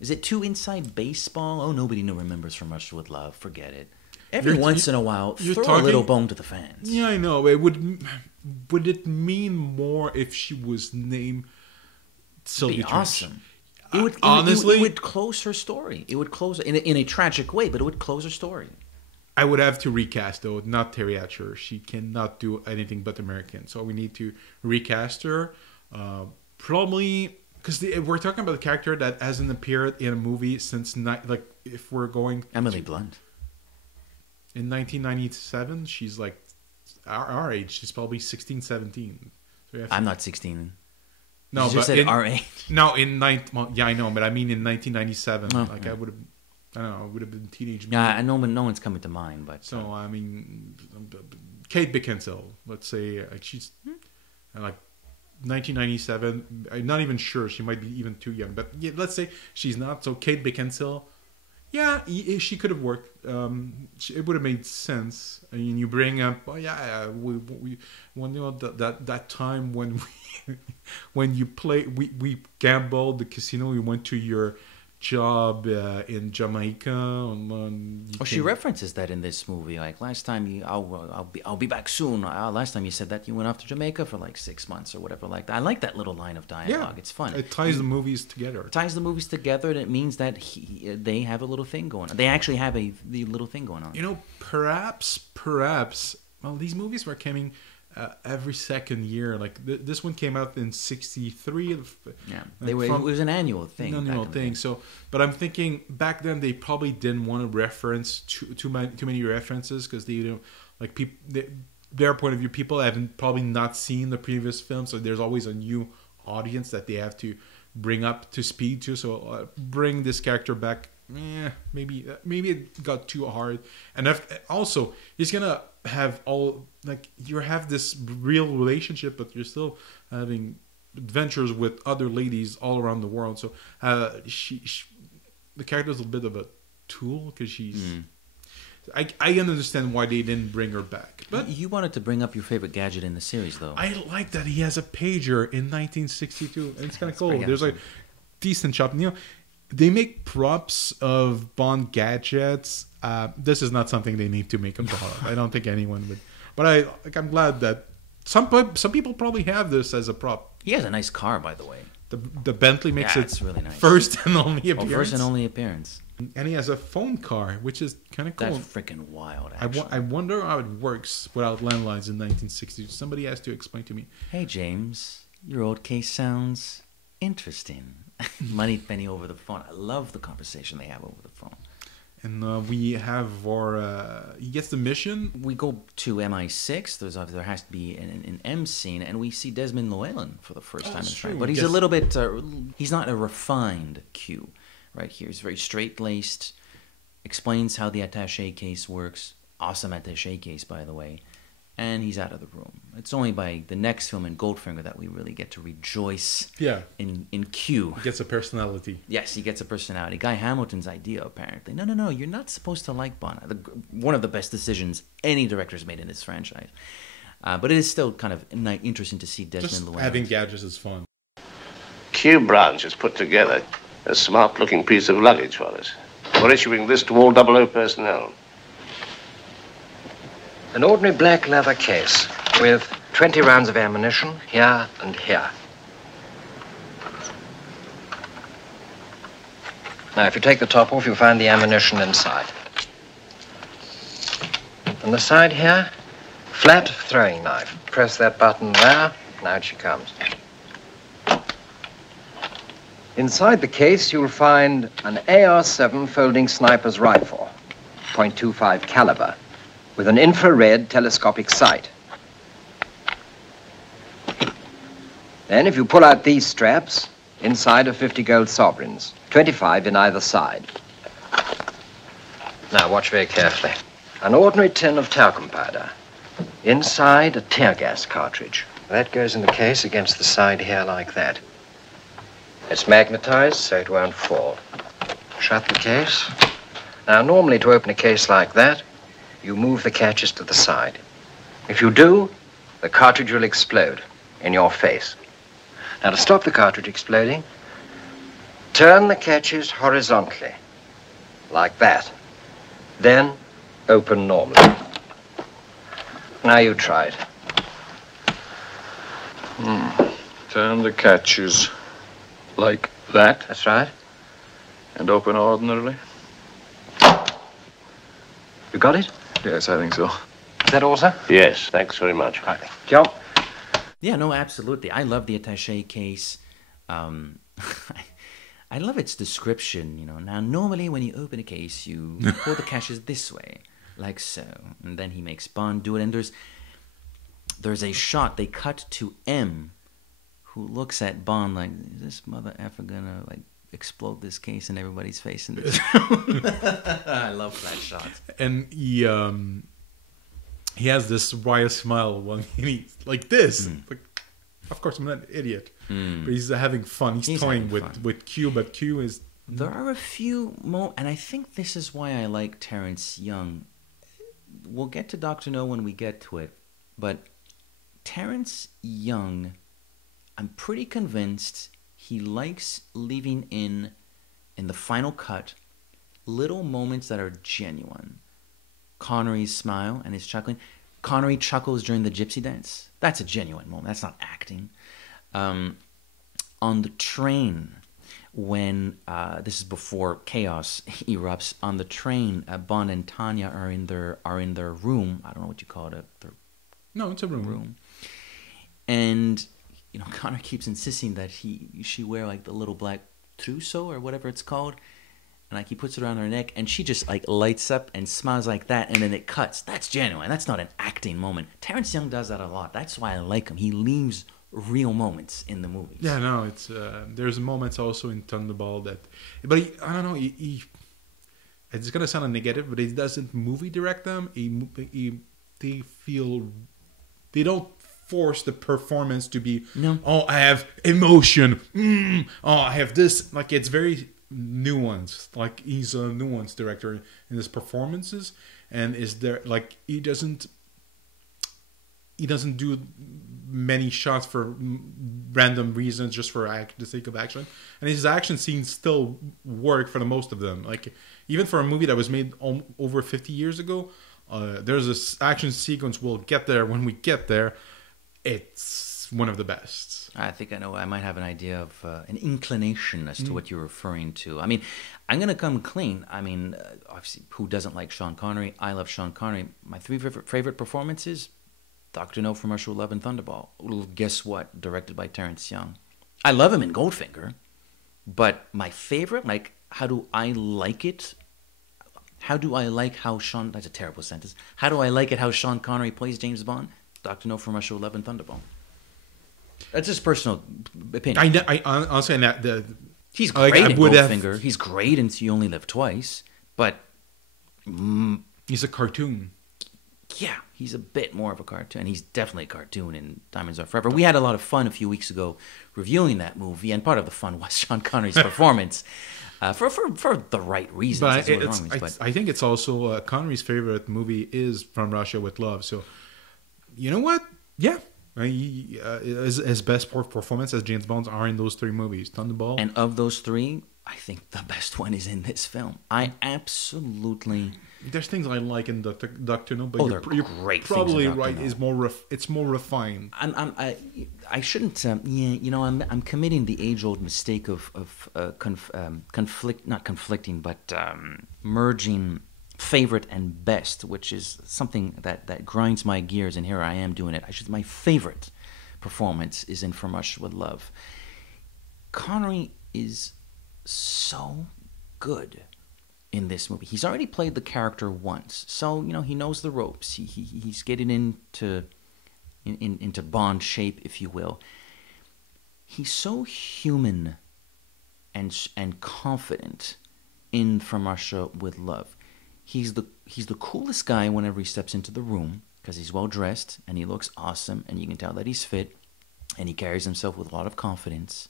Is it too inside baseball? Oh, nobody remembers From Russia with Love. Forget it. Every once in a while, throw a little bone to the fans. Yeah, I know. Would it mean more if she was named Sylvia It'd be Trench? awesome. It would, Honestly, it would close her story. It would close in a tragic way, but it would close her story. I would have to recast, though, not Terry Hatcher. She cannot do anything but American. So we need to recast her. Probably, because we're talking about a character that hasn't appeared in a movie since, if we're going... Emily Blunt. In 1997, she's like our age. She's probably 16, 17. So I'm not 16. No, you just said our age. No, yeah, I know, but I mean in 1997. I would have... I don't know. I would have been teenage. Yeah, I know, but no one's coming to mind. But so I mean, Kate Beckinsale. Let's say she's like 1997. I'm not even sure. She might be even too young. But yeah, let's say she's not. So Kate Beckinsale. Yeah, she could have worked. It would have made sense. I mean, you bring up. Oh yeah, we when you know that time when when you play we gambled the casino. We went to your job in Jamaica. She references that in this movie. Like last time, I'll be back soon. Last time you said that you went off to Jamaica for like 6 months or whatever. Like that. I like that little line of dialogue. Yeah, it's fun. It ties the movies together. And it means that they have a little thing going on. They actually have the little thing going on. You know, perhaps. Well, these movies were coming every second year. Like this one came out in '63. Yeah, it was an annual thing. So, but I'm thinking back then they probably didn't want to reference too many references because they their point of view, people haven't probably not seen the previous film, so there's always a new audience that they have to bring up to speed to. So bring this character back. Maybe it got too hard. And also he's gonna have you have this real relationship, but you're still having adventures with other ladies all around the world. So the character's a bit of a tool because she's. I understand why they didn't bring her back. But you wanted to bring up your favorite gadget in the series, though. I like that he has a pager in 1962, and it's kind of cool. There's like decent shop. You know, they make props of Bond gadgets. This is not something they need to make them of. I don't think anyone would. But I'm glad that some people probably have this as a prop. He has a nice car, by the way. The Bentley makes it's really nice. First and only appearance. First and only appearance. And he has a phone car, which is kind of cool. That's freaking wild, actually. I wonder how it works without landlines in 1960. Somebody has to explain to me. Hey, James, your old case sounds interesting. Money Penny over the phone. I love the conversation they have over the phone. And we have he gets the mission. We go to MI6. There has to be an M scene, and we see Desmond Llewellyn for the first time in frame. But he's a little bit. He's not a refined Q, right here. He's very straight-laced. Explains how the attaché case works. Awesome attaché case, by the way. And he's out of the room. It's only by the next film in Goldfinger that we really get to rejoice in Q. He gets a personality. Yes, he gets a personality. Guy Hamilton's idea, apparently. No, you're not supposed to like Bond. One of the best decisions any director's made in this franchise. But it is still kind of interesting to see Desmond Llewellyn. Having gadgets is fun. Q Branch has put together a smart-looking piece of luggage for us. We're issuing this to all 00 personnel. An ordinary black leather case with 20 rounds of ammunition here and here. Now, if you take the top off, you'll find the ammunition inside. On the side here, flat throwing knife. Press that button there, and out she comes. Inside the case, you'll find an AR-7 folding sniper's rifle, .25 caliber, with an infrared telescopic sight. Then, if you pull out these straps, inside are 50 gold sovereigns, 25 in either side. Now, watch very carefully. An ordinary tin of talcum powder. Inside, a tear gas cartridge. That goes in the case against the side here like that. It's magnetized so it won't fall. Shut the case. Now, normally to open a case like that, you move the catches to the side. If you do, the cartridge will explode in your face. Now, to stop the cartridge exploding, turn the catches horizontally, like that. Then, open normally. Now you try it. Turn the catches like that That's right. and open ordinarily. You got it? Yes, I think so. Is that all, sir? Yes, thanks very much. Right. Joe? Yeah, no, absolutely. I love the attaché case. I love its description, you know. Now, normally when you open a case, you pull the catches this way, like so. And then he makes Bond do it. And there's a shot, they cut to M, who looks at Bond like, is this mother effer gonna, like, explode this case in everybody's face in this room? I love that shot. And he has this wry smile when he's like this. Like, of course, I'm not an idiot. But he's having fun. He's toying with Q, but Q is... There are a few more, and I think this is why I like Terrence Young. We'll get to Dr. No when we get to it, but Terrence Young, I'm pretty convinced he likes leaving in the final cut, little moments that are genuine. Connery's smile and his chuckling. Connery chuckles during the gypsy dance. That's a genuine moment. That's not acting. On the train, when this is before chaos erupts, on the train, Bond and Tanya are in their room. I don't know what you call it. No, it's a room. And you know, Connor keeps insisting that she wear like the little black trousseau or whatever it's called. And like he puts it around her neck, and she just like lights up and smiles like that, and then it cuts. That's genuine. That's not an acting moment. Terrence Young does that a lot. That's why I like him. He leaves real moments in the movies. Yeah, no, it's there's moments also in Thunderball that, but I don't know. It's gonna sound negative, but he doesn't movie direct them. They don't force the performance to be. No. Oh, I have emotion. Oh, I have this. Like it's very nuanced. Like he's a nuanced director in his performances, and is there like he doesn't do many shots for random reasons, just for the sake of action. And his action scenes still work for the most of them. Like even for a movie that was made over 50 years ago, there's this action sequence. We'll get there when we get there. It's one of the best. I think I know. I might have an idea of an inclination as to what you're referring to. I mean, I'm going to come clean. I mean, obviously, who doesn't like Sean Connery? I love Sean Connery. My three favorite performances: Dr. No, From Russia with Love, and Thunderball. Well, guess what? Directed by Terrence Young. I love him in Goldfinger, but my favorite, like, how do I like it? How do I like how Sean... That's a terrible sentence. How do I like it how Sean Connery plays James Bond? Dr. No, From Russia with Love, and Thunderball. That's just personal opinion. I honestly, he's great in Goldfinger. He's great in You Only Live Twice, but he's a cartoon. Yeah, he's a bit more of a cartoon. He's definitely a cartoon in Diamonds Are Forever. We had a lot of fun a few weeks ago reviewing that movie, and part of the fun was Sean Connery's performance for the right reasons. But I think it's also Connery's favorite movie is From Russia with Love. So, you know what? Yeah. His best performance as James Bond are in those three movies, Thunderball. And of those three, I think the best one is in this film. I absolutely... There's things I like in Doctor No, but you're great. Probably right. Is more it's more refined. I shouldn't. I'm committing the age-old mistake of merging favorite and best, which is something that grinds my gears, and here I am doing it. My favorite performance is in From Russia with Love. Connery is so good in this movie. He's already played the character once, so he knows the ropes. He's getting into Bond shape, if you will. He's so human and confident in From Russia with Love. He's the coolest guy whenever he steps into the room, because he's well dressed and he looks awesome, and you can tell that he's fit, and he carries himself with a lot of confidence.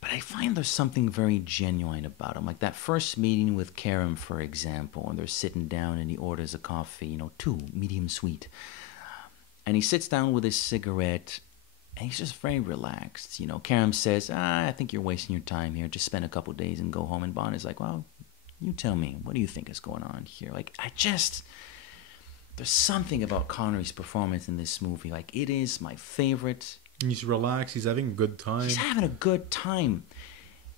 But I find there's something very genuine about him. Like that first meeting with Kerim, for example, when they're sitting down and he orders a coffee, 2 medium sweet. And he sits down with his cigarette and he's just very relaxed. Kerim says, I think you're wasting your time here. Just spend a couple days and go home. And Bond is like, well, You tell me, what do you think is going on here? Like, there's something about Connery's performance in this movie. Like, it is my favorite. He's relaxed. He's having a good time. He's having a good time.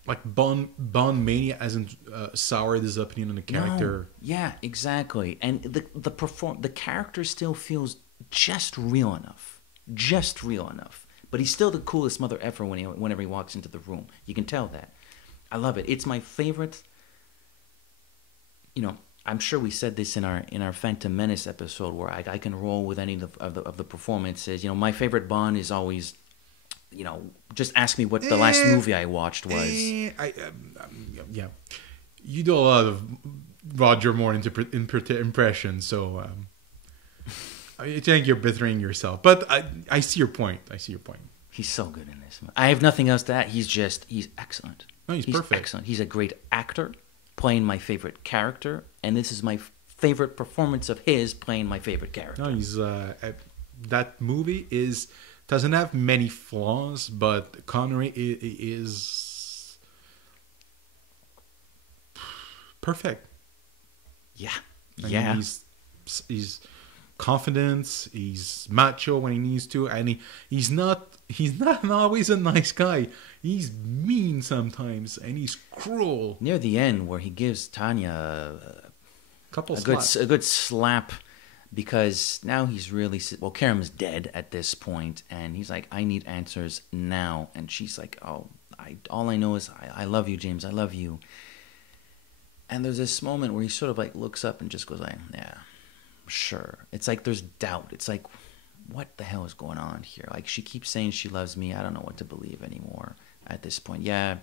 Like Bond Mania hasn't soured his opinion on the character. No. Yeah, exactly. And the character still feels just real enough. Just real enough. But he's still the coolest mother ever whenever he walks into the room. You can tell that. I love it. It's my favorite. You know, I'm sure we said this in our Phantom Menace episode, where I can roll with any of the performances. You know, my favorite Bond is always, you know, just ask me what the last movie I watched was. Yeah, you do a lot of Roger Moore impressions, so I think you're bettering yourself. But I see your point. He's so good in this. I have nothing else to add. He's excellent. No, he's perfect. Excellent. He's a great actor, playing my favorite character, and this is my favorite performance of his playing my favorite character. No, he's that movie doesn't have many flaws, but Connery is perfect. Yeah, I mean, he's confident. He's macho when he needs to, and he's not always a nice guy. He's mean sometimes, and he's cruel. Near the end, where he gives Tanya a good slap, because now he's really... Well, Kerim is dead at this point, and he's like, I need answers now. And she's like, oh, all I know is I love you, James, I love you. And there's this moment where he sort of like looks up and just goes like, yeah, sure. It's like there's doubt. It's like, what the hell is going on here? Like, she keeps saying she loves me. I don't know what to believe anymore at this point. Yeah,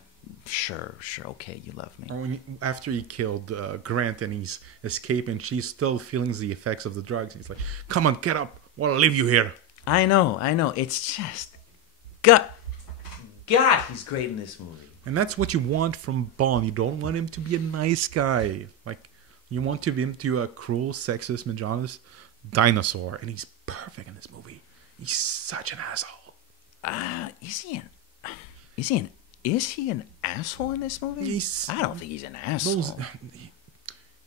sure, okay, you love me. Or after he killed Grant and he's escaping, she's still feeling the effects of the drugs. He's like, come on, get up. I want to leave you here. I know. It's just... God, he's great in this movie. And that's what you want from Bond. You don't want him to be a nice guy. Like, you want him to be a cruel, sexist, misogynist dinosaur. And he's perfect in this movie. He's such an asshole. Is he an asshole in this movie? I don't think he's an asshole.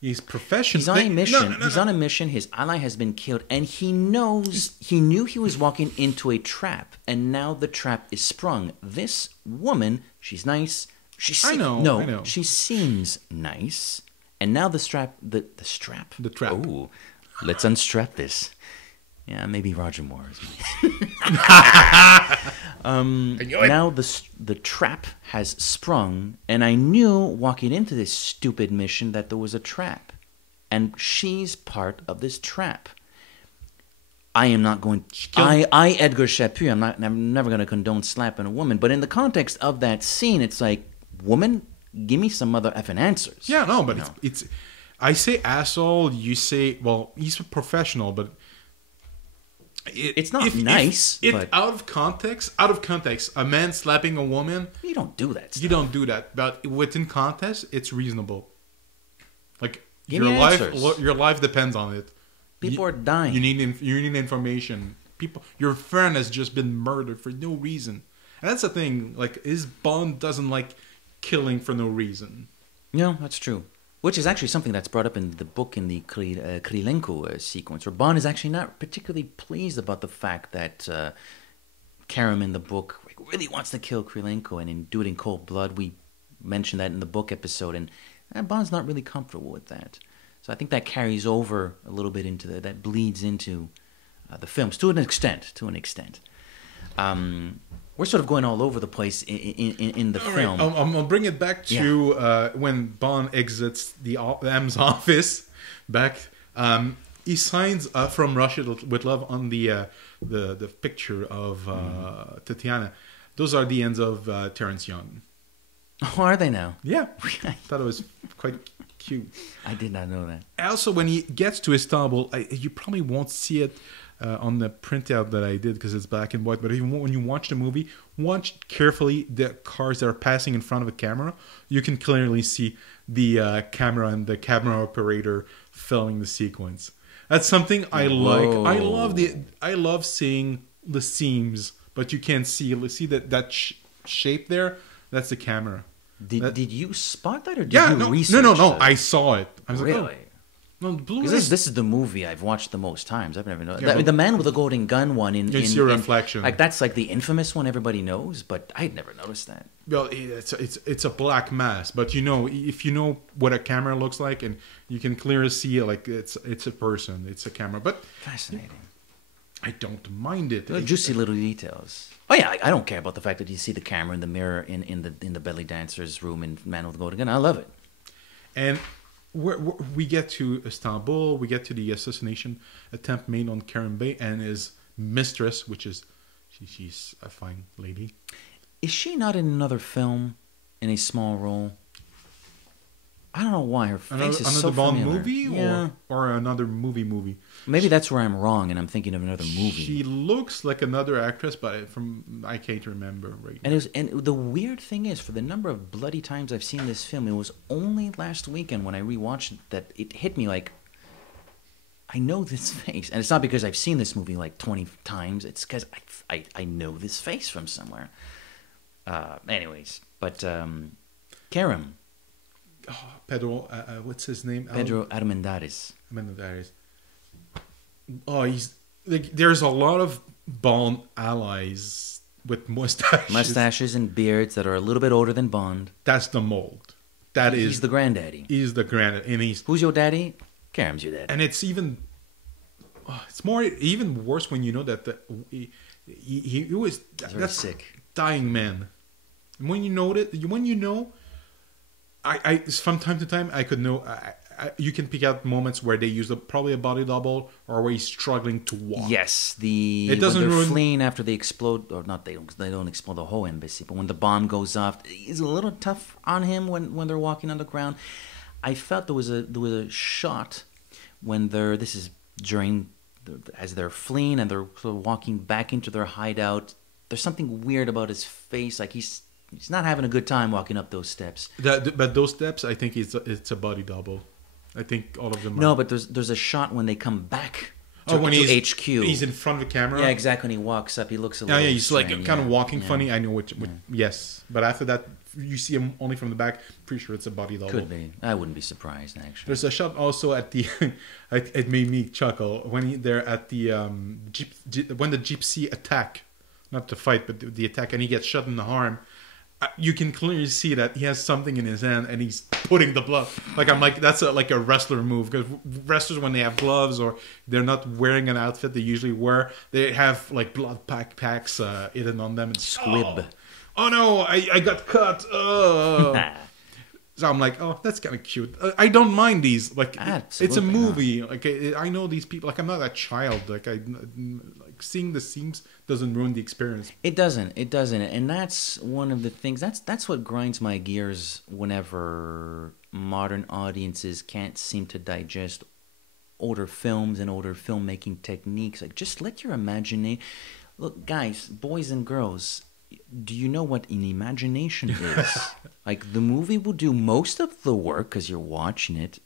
He's professional. He's on a mission. He's on a mission. His ally has been killed, and he knew he was walking into a trap, and now the trap is sprung. This woman, she's nice. I know. She seems nice, and now the trap. Oh, let's unstrap this. Yeah, maybe Roger Moore is now the trap has sprung, and I knew walking into this stupid mission that there was a trap, and she's part of this trap. I am not going. I Edgar Chapu. I'm never going to condone slapping a woman, but in the context of that scene, it's like, woman, give me some other effing answers. Yeah, no, but it's. I say asshole. You say, well, he's a professional, but. It's not nice. But out of context, a man slapping a woman. You don't do that stuff. You don't do that. But within context, it's reasonable. Like, Give your life depends on it. People are dying. You need information. Your friend has just been murdered for no reason. And that's the thing. Like, his Bond doesn't like killing for no reason. No, that's true. Which is actually something that's brought up in the book in the Krylenko sequence, where Bond is actually not particularly pleased about the fact that Kerim in the book really wants to kill Krylenko and do it in cold blood. We mentioned that in the book episode, and Bond's not really comfortable with that. So I think that carries over a little bit that bleeds into the films to an extent. We're sort of going all over the place in the film. Right. I'm going to bring it back to when Bond exits the M's office. He signs From Russia with Love on the picture of Tatiana. Those are the ends of Terrence Young. Oh, are they now? Yeah. I thought it was quite cute. I did not know that. Also, when he gets to Istanbul, you probably won't see it on the printout that I did because it's black and white. But even when you watch the movie, watch carefully the cars that are passing in front of a camera. You can clearly see the camera and the camera operator filming the sequence. That's something I like. I love seeing the seams, but you can't see that shape there. That's the camera. Did you spot that, or did Yeah, you no, research no. that? I saw it. I was Really? like, oh. No, Blue 'Cause Rays. this is the movie I've watched the most times. I've never known. Yeah, The Man with the Golden Gun one in You see a reflection. like that's like the infamous one everybody knows, but I'd never noticed that. Well, it's a black mass, but you know, if you know what a camera looks like, and you can clearly see like it's a person, it's a camera. But Fascinating. I don't mind it. Juicy little details. Oh yeah, I don't care about the fact that you see the camera in the mirror in the belly dancer's room in Man with the Golden Gun. I love it. And we get to Istanbul, we get to the assassination attempt made on Kerim Bey and his mistress, which is she's a fine lady. Is she not in another film in a small role? I don't know why her face is so another Bond familiar. movie, Yeah. or another movie. Maybe that's where I'm wrong, and I'm thinking of another movie. She looks like another actress, but I can't remember right now. And the weird thing is, for the number of bloody times I've seen this film, it was only last weekend when I rewatched it that it hit me like, I know this face, and it's not because I've seen this movie like 20 times. It's because I know this face from somewhere. Anyways, but Kerim. Oh, Pedro, what's his name? Pedro Armendáriz. Armendáriz. Oh, he's like. There's a lot of Bond allies with mustaches. Mustaches and beards that are a little bit older than Bond. That's the mold. He's the granddaddy. He's the granddaddy, and he's. Who's your daddy? Kerim's your daddy. And it's even. Oh, it's more even worse when you know that he was that's sick, dying man. And when you know that, I from time to time I could know. You can pick out moments where they use probably a body double or where he's struggling to walk. Yes, it doesn't when they're ruin... fleeing after they explode, or not, they don't explode the whole embassy, but when the bomb goes off, it's a little tough on him when they're walking on the ground. I felt there was a shot when this is during as they're fleeing and they're sort of walking back into their hideout. There's something weird about his face, like he's not having a good time walking up those steps. But those steps, I think it's a body double. I think all of them are. No, but there's a shot when they come back to he's HQ. He's in front of the camera. Yeah, exactly. When he walks up, he looks a little he's strange, like kind of walking funny. I know which yes. But after that, you see him only from the back. Pretty sure it's a body double. Could be. I wouldn't be surprised, actually. There's a shot also at the... it made me chuckle. When they're at the... when the gypsy attack. Not the fight, but the attack. And he gets shot in the arm. You can clearly see that he has something in his hand and he's putting the blood. I'm like, that's like a wrestler move. Because wrestlers, when they have gloves or they're not wearing an outfit they usually wear, they have like blood packs hidden on them. And squib. Oh no, I got cut. So I'm like, oh, that's kind of cute. I don't mind these. Like, it's a movie. Like, I know these people. Like, I'm not a child. Like, seeing the scenes doesn't ruin the experience. It doesn't. And that's one of the things. That's what grinds my gears whenever modern audiences can't seem to digest older films and older filmmaking techniques. Like, just let your imagination. Look, guys, boys and girls. Do you know what an imagination is? Like, the movie will do most of the work because you're watching it.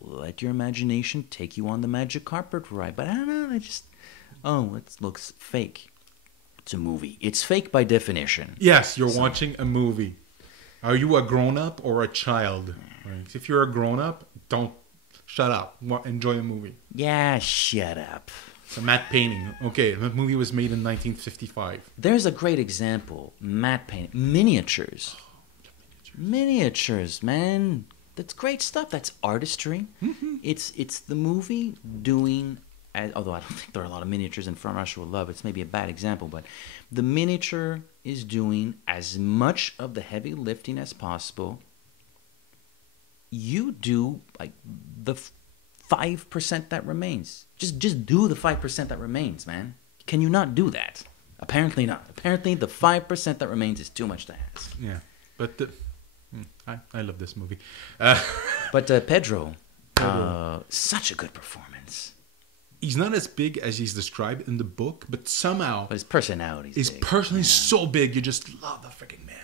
Let your imagination take you on the magic carpet ride. But I don't know, it looks fake. It's a movie. It's fake by definition. Yes, you're watching a movie. Are you a grown-up or a child? Right. If you're a grown-up, don't shut up. Enjoy the movie. Yeah, shut up. It's a matte painting. Okay, that movie was made in 1955. There's a great example. Matte painting. Miniatures. Miniatures, man. That's great stuff. That's artistry. Mm-hmm. It's the movie doing, although I don't think there are a lot of miniatures in From Russia with Love. It's maybe a bad example, but the miniature is doing as much of the heavy lifting as possible. You do like the 5% that remains. Just do the 5% that remains, man. Can you not do that? Apparently not. Apparently the 5% that remains is too much to ask. Yeah, but I love this movie. But Pedro, such a good performance. He's not as big as he's described in the book, but somehow... But his personality is big. Personality is so big, you just love the freaking man.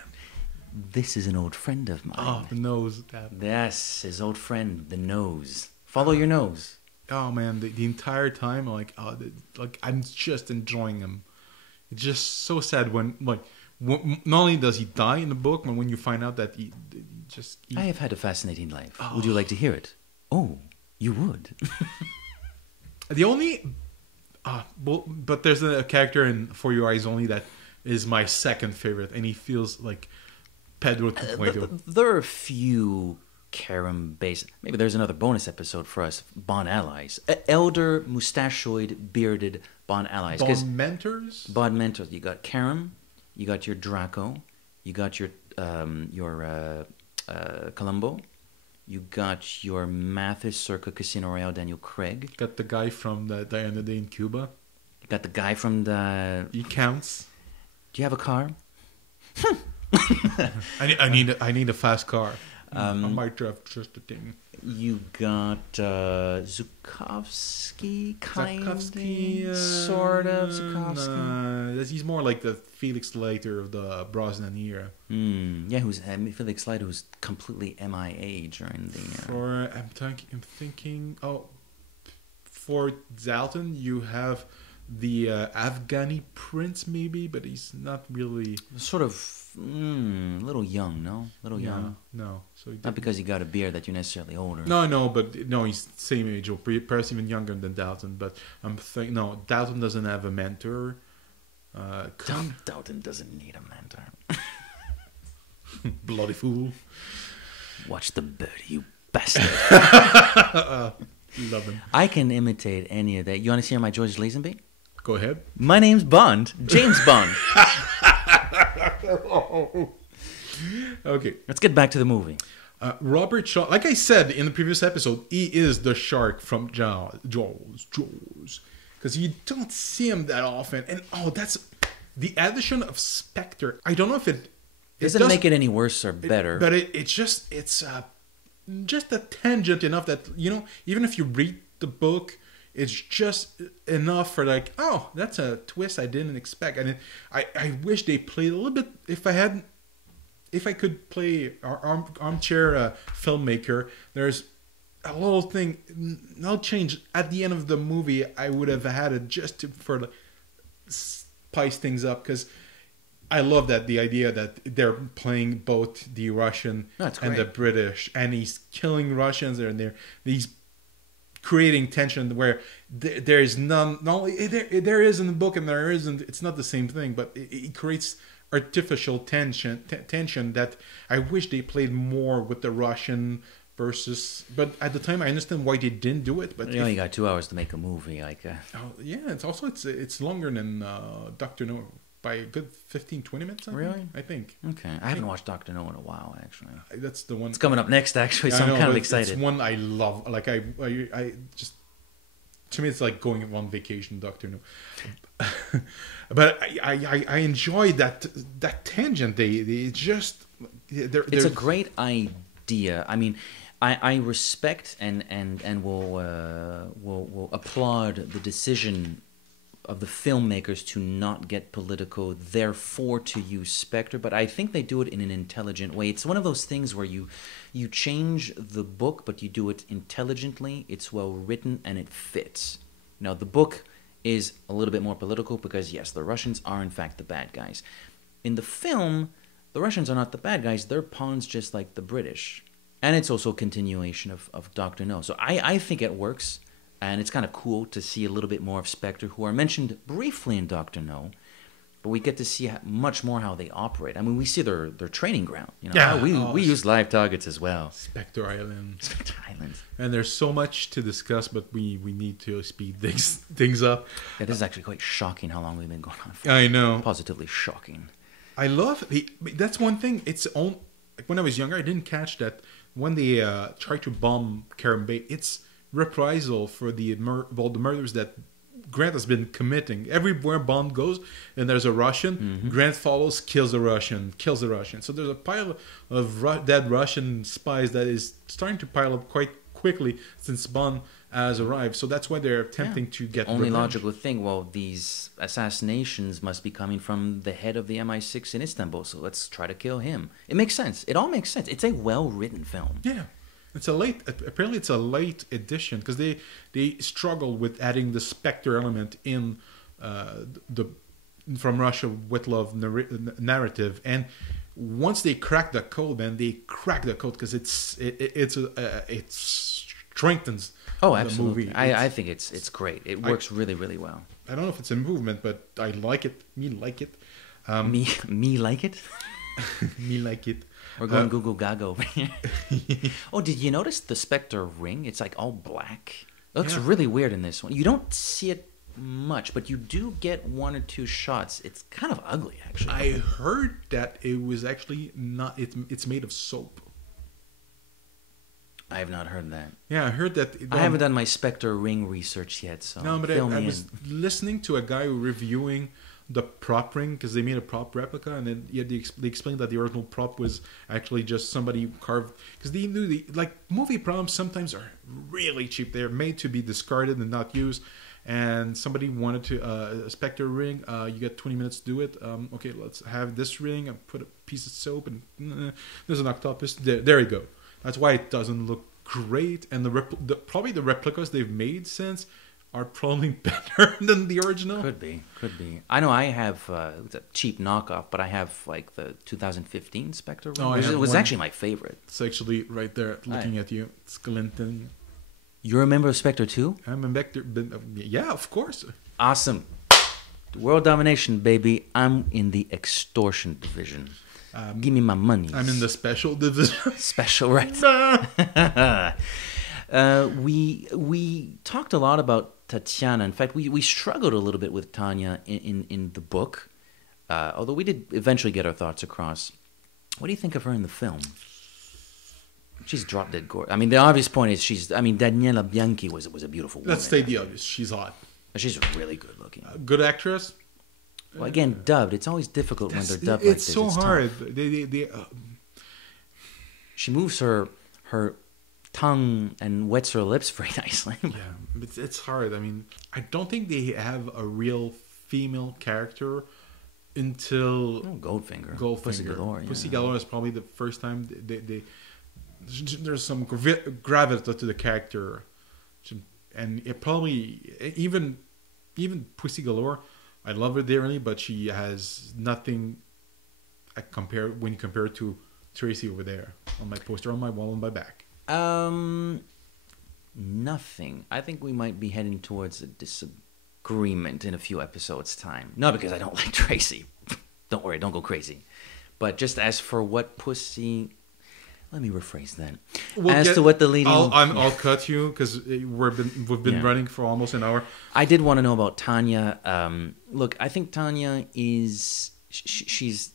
This is an old friend of mine. Oh, the nose. Yes, his old friend, the nose. Follow your nose. Oh man, the entire time, I'm just enjoying him. It's just so sad when not only does he die in the book, but when you find out that he I have had a fascinating life. Oh. Would you like to hear it? Oh, you would. The only, but there's a character in For Your Eyes Only that is my second favorite, and he feels like Pedro 2.0. There are a few Kerim Bey. Maybe there's another bonus episode for us. Bond allies, elder, mustachioed, bearded Bond allies. Bond mentors. Bond mentors. You got Kerim, you got your Draco, you got your Columbo. You got your Mathis circa Casino Royale, Daniel Craig. Got the guy from the Die Another Day in Cuba. You got the guy from the... He counts. Do you have a car? I need a fast car. I might drive just a thing. You got Zukovsky, sort of Zukovsky. Nah, he's more like the Felix Leiter of the Brosnan era. Yeah, who's Felix Leiter, who's completely MIA during the. I'm thinking. Oh, for Dalton, you have the Afghani prince, maybe, but he's not really sort of little young, no, young. No, so not because he got a beard that you're necessarily older. No, but he's the same age or perhaps even younger than Dalton. But I'm thinking Dalton doesn't have a mentor. Dalton doesn't need a mentor. Bloody fool! Watch the birdie, you bastard. Love him. I can imitate any of that. You want to hear my George Lazenby? Go ahead. My name's Bond. James Bond. Okay. Let's get back to the movie. Robert Shaw, like I said in the previous episode, he is the shark from Jaws. Because you don't see him that often. And that's the addition of Spectre. I don't know if it doesn't make it any worse or better. But it's just a tangent enough that, even if you read the book, it's just enough for like, oh, that's a twist I didn't expect. And I wish they played a little bit. If I could play armchair filmmaker, there's a little thing, no change at the end of the movie. I would have had it just for spice things up, because I love the idea that they're playing both the Russian and the British, and he's killing Russians, and he's creating tension where there is none. Not only there is in the book and there isn't. It's not the same thing, but it creates artificial tension that I wish they played more with the Russian versus. But at the time, I understand why they didn't do it. But you only got 2 hours to make a movie, it's longer than Dr. No by a good 15-20 minutes. I think. Okay, I haven't watched Dr. No in a while, actually. That's the one. It's coming up next, actually, so I'm kind of excited. It's one I love. Like I just, to me, it's like going on vacation, Dr. No. But I enjoy that tangent. It's a great idea. I mean, I respect and will applaud the decision of the filmmakers to not get political, therefore to use Spectre, but I think they do it in an intelligent way. It's one of those things where you change the book, but you do it intelligently. It's well written and it fits. Now, the book is a little bit more political because, yes, the Russians are in fact the bad guys. In the film, the Russians are not the bad guys. They're pawns just like the British. And it's also a continuation of Dr. No. So I think it works. And it's kind of cool to see a little bit more of Spectre, who are mentioned briefly in Dr. No, but we get to see much more how they operate. I mean, we see their training ground. We use live targets as well. Spectre Island. Spectre Island. And there's so much to discuss, but we need to speed things up. Yeah, this is actually quite shocking how long we've been going on for. I know. Positively shocking. I love that's one thing. When I was younger, I didn't catch that when they tried to bomb Kerim Bey, it's reprisal for the murders that Grant has been committing. Everywhere Bond goes and there's a Russian, Grant follows, kills the Russian. So there's a pile of dead Russian spies that is starting to pile up quite quickly since Bond has arrived. So that's why they're attempting to get only revenge. Logical thing. Well, these assassinations must be coming from the head of the MI6 in Istanbul. So let's try to kill him. It makes sense. It all makes sense. It's a well-written film. Yeah. Apparently it's a late edition because they struggle with adding the Spectre element in the from Russia with Love narrative, and once they crack the code, man, they crack the code because it strengthens. Oh, the absolutely. movie. I think it's great. It works really, really well. I don't know if it's a movement, but I like it. Me like it. Me like it. Me like it. We're going Google Gaga over here. Oh, did you notice the Spectre ring? It's like all black. It looks really weird in this one. You don't see it much, but you do get one or two shots. It's kind of ugly, actually. I heard that it was actually not. It's made of soap. I have not heard that. Yeah, I heard that. I haven't done my Spectre ring research yet, so no, but I was listening to a guy reviewing the prop ring because they made a prop replica, and then they explained that the original prop was actually just somebody carved, because they knew movie props sometimes are really cheap. They're made to be discarded and not used. And somebody wanted to a Spectre ring. You get 20 minutes to do it. Okay, let's have this ring. I put a piece of soap and there's an octopus. There you go. That's why it doesn't look great. And probably the replicas they've made since are probably better than the original. Could be. I know I have it's a cheap knockoff, but I have like the 2015 Spectre ring. It was actually my favorite. It's actually right there looking at you. It's glinting. You're a member of Spectre too? I'm a Spectre. Yeah, of course. Awesome. World domination, baby. I'm in the extortion division. Give me my money. I'm in the special division. Special, right? We talked a lot about Tatiana. In fact, we struggled a little bit with Tanya in the book, although we did eventually get our thoughts across. What do you think of her in the film? She's drop dead gorgeous. I mean, the obvious point is Daniela Bianchi was a beautiful woman. Let's state the obvious. She's hot. She's really good looking. Good actress. Well, again, dubbed. It's always difficult when they're dubbed like this. It's so hard. She moves her tongue and wets her lips very nicely. Yeah, it's hard. I mean, I don't think they have a real female character until Goldfinger. Pussy Galore. Pussy Galore is probably the first time there's some gravity to the character, and it probably even Pussy Galore. I love her dearly, but she has nothing. When you compare it to Tracy over there on my poster on my wall on my back. Nothing. I think we might be heading towards a disagreement in a few episodes' time. Not because I don't like Tracy. Don't worry, don't go crazy. But just as for what Pussy... Let me rephrase that. To what the leading... I'll cut you because we've been running for almost an hour. I did want to know about Tanya. Look, I think Tanya is... She's...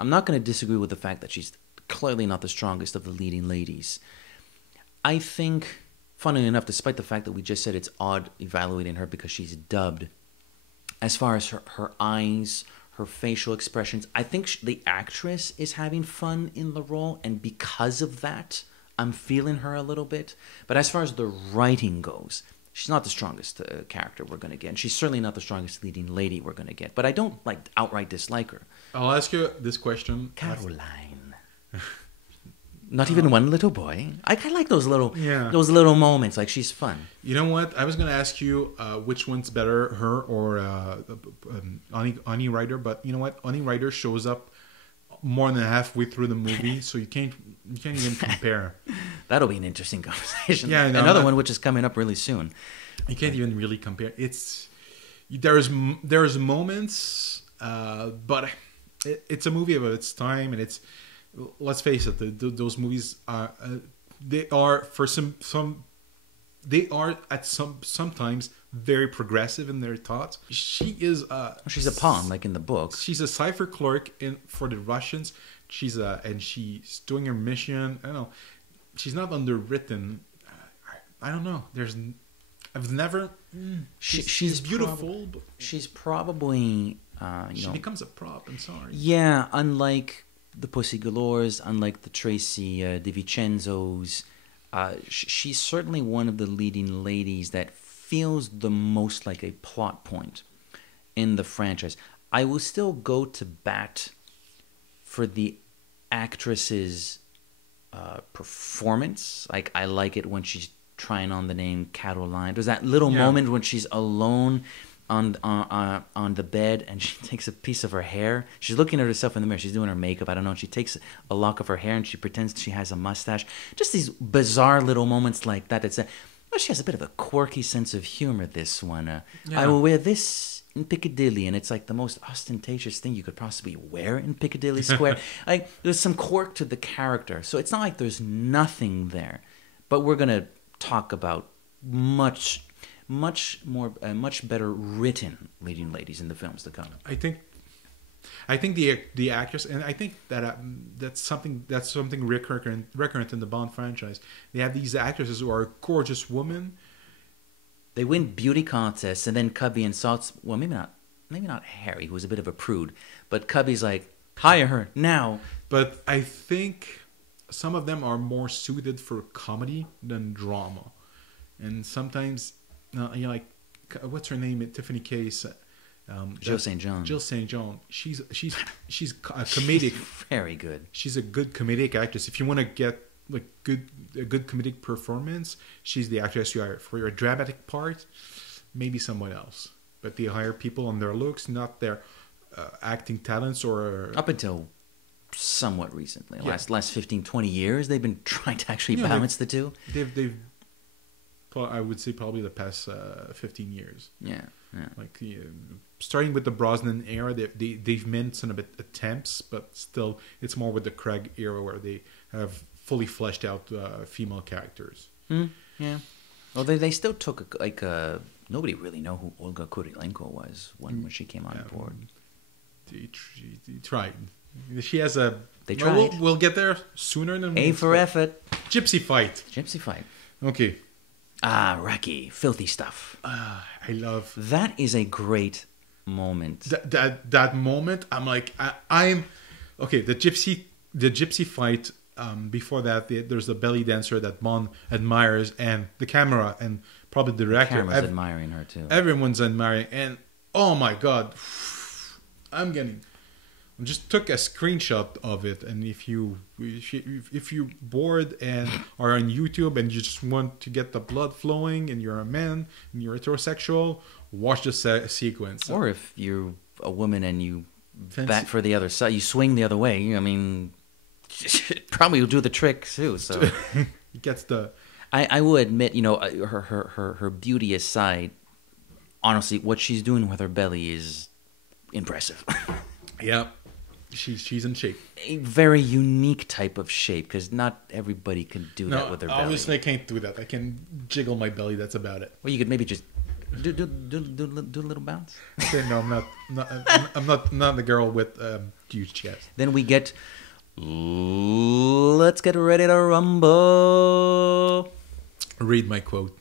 I'm not going to disagree with the fact that she's clearly not the strongest of the leading ladies. I think, funnily enough, despite the fact that we just said it's odd evaluating her because she's dubbed, as far as her eyes... her facial expressions, I think the actress is having fun in the role, and because of that, I'm feeling her a little bit. But as far as the writing goes, she's not the strongest character we're going to get. And she's certainly not the strongest leading lady we're going to get. But I don't outright dislike her. I'll ask you this question. Caroline. Not even one little boy. I kind of like those little moments. Like, she's fun. You know what? I was going to ask you which one's better, her or Ani Ryder. But you know what? Ani Ryder shows up more than halfway through the movie, so you can't even compare. That'll be an interesting conversation. Yeah, no, another one which is coming up really soon. You can't even really compare. There's moments, but it's a movie of its time, and it's. Let's face it, those movies are sometimes very progressive in their thoughts. She's a pawn, like in the book. She's a cipher clerk for the Russians. She's doing her mission. I don't know. She's not underwritten. I don't know. I've never. She's beautiful. She's probably. She becomes a prop. I'm sorry. Yeah, unlike the Pussy Galores, unlike the Tracy DiVincenzos, she's certainly one of the leading ladies that feels the most like a plot point in the franchise. I will still go to bat for the actress's performance. Like, I like it when she's trying on the name Caroline. There's that little moment when she's alone on the bed, and she takes a piece of her hair. She's looking at herself in the mirror. She's doing her makeup. I don't know. And she takes a lock of her hair and she pretends she has a mustache. Just these bizarre little moments like that. She has a bit of a quirky sense of humor. This one. I will wear this in Piccadilly, and it's like the most ostentatious thing you could possibly wear in Piccadilly Square. Like there's some quirk to the character, so it's not like there's nothing there. But we're gonna talk about much better written leading ladies in the films to come. I think the actress, and I think that that's something recurrent in the Bond franchise. They have these actresses who are gorgeous women. They win beauty contests, and then Cubby insults. Well, maybe not Harry, who's a bit of a prude, but Cubby's like, hire her now. But I think some of them are more suited for comedy than drama, and sometimes, like, what's her name? Tiffany Case. Jill St. John. Jill St. John. She's a comedic. She's very good. She's a good comedic actress. If you want to get like a good comedic performance, she's the actress you hire. For your dramatic part, maybe someone else. But they hire people on their looks, not their acting talents or. Up until somewhat recently, last 15, 20 years, they've been trying to actually balance the two. They've. I would say probably the past 15 years. Yeah. Like starting with the Brosnan era, they've made some attempts, but still, it's more with the Craig era where they have fully fleshed out female characters. Yeah. Well, they still took nobody really know who Olga Kurilenko was when she came on board. They tried. She has a. They tried. We'll get there sooner than. A for effort. Gypsy fight. Okay. Ah, Raki, filthy stuff. I love that. Is a great moment. That moment, I'm like, I'm okay. The gypsy fight. Before that, there's a belly dancer that Bond admires, and the camera and probably the director. The camera's admiring her too. Everyone's admiring, and oh my god, I just took a screenshot of it, and if you're bored and are on YouTube and you just want to get the blood flowing and you're a man and you're heterosexual, watch the sequence. Or if you're a woman and you bat for the other side, you swing the other way. I mean, it probably will do the trick too. So it gets the. I will admit, her beauty aside, honestly, what she's doing with her belly is impressive. Yeah. She's in shape. A very unique type of shape, because not everybody can do that with their belly. Obviously, I can't do that. I can jiggle my belly. That's about it. Well, you could maybe just do a little bounce. Okay, no, I'm not the girl with huge chest. Then we get. Let's get ready to rumble. Read my quote.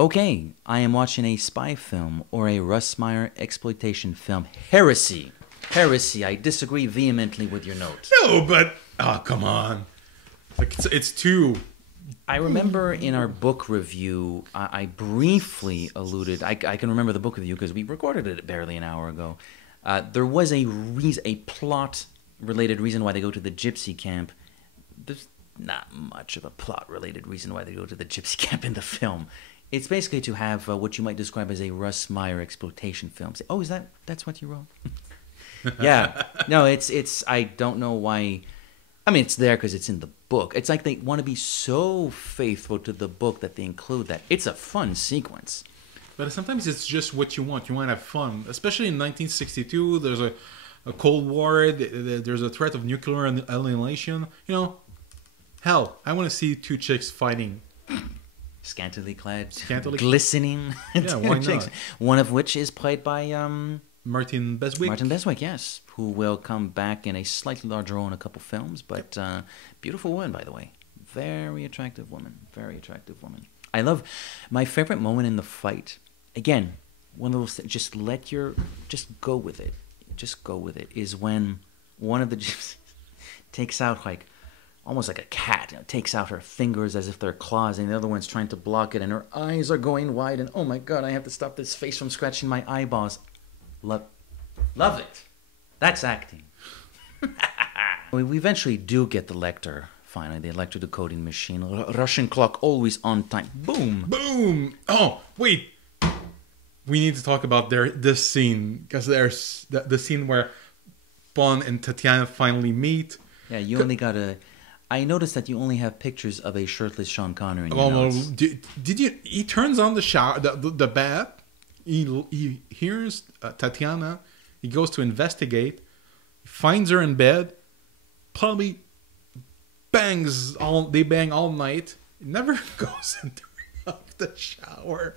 Okay, I am watching a spy film or a Russ Meyer exploitation film. Heresy. I disagree vehemently with your note. No, but oh, come on. Like it's too. I remember in our book review, I briefly alluded. I can remember the book review because we recorded it barely an hour ago. There was a plot-related reason why they go to the gypsy camp. There's not much of a plot-related reason why they go to the gypsy camp in the film. It's basically to have what you might describe as a Russ Meyer exploitation film. Oh, that's what you wrote? Yeah. No, it's. I don't know why. I mean, it's there because it's in the book. It's like they want to be so faithful to the book that they include that. It's a fun sequence. But sometimes it's just what you want. You want to have fun. Especially in 1962, there's a Cold War. There's a threat of nuclear annihilation. Hell, I want to see two chicks fighting. Scantily clad, glistening. Yeah, why not? One of which is played by Martin Beswick. Martin Beswick, yes, who will come back in a slightly larger role in a couple films, but beautiful woman, by the way. Very attractive woman. I love my favorite moment in the fight. Again, one of those things, just go with it. Just go with it. Is when one of the gypsies takes out almost like a cat, takes out her fingers as if they're claws, and the other one's trying to block it, and her eyes are going wide, and oh my god, I have to stop this face from scratching my eyeballs. Love it. That's acting. We eventually do get the Lecter, finally, the electrodecoding machine. Russian clock always on time. Boom. Boom. Oh, wait. we need to talk about this scene, because there's the scene where Bond and Tatiana finally meet. Yeah, you only got a... I noticed that you only have pictures of a shirtless Sean Connery in your notes. Did you... He turns on the shower, the bath. He hears Tatiana. He goes to investigate. Finds her in bed. Probably they bang all night. He never goes into the shower.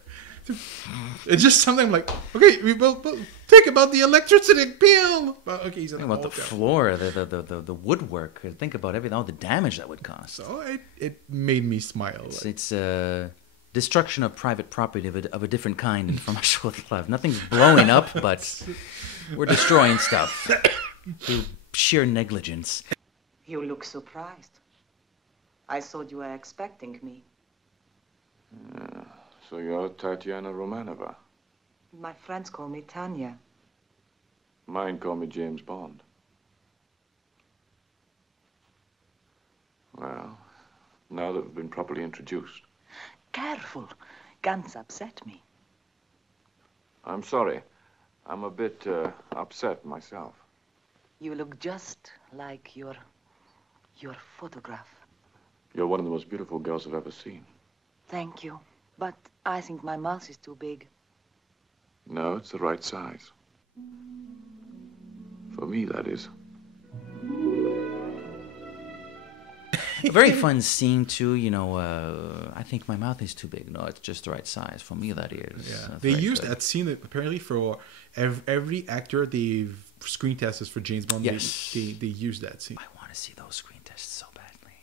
It's just something like, okay, we'll think about the electricity bill. Okay, he's think about the floor, the woodwork. Think about everything, all the damage that would cause. So it made me smile. It's destruction of private property of a different kind in From Russia with Love. Nothing's blowing up, but we're destroying stuff through sheer negligence. You look surprised. I thought you were expecting me. So you're Tatiana Romanova. My friends call me Tanya. Mine call me James Bond. Well, now that we've been properly introduced. Careful. Guns upset me. I'm sorry. I'm a bit upset myself. You look just like your photograph. You're one of the most beautiful girls I've ever seen. Thank you. But I think my mouth is too big. No, it's the right size. For me, that is. A very fun scene too, I think my mouth is too big. No, it's just the right size. For me, that is. Yeah. They used that scene apparently for every actor they've screen tested for James Bond. Yes. They used that scene. I want to see those screen tests so badly.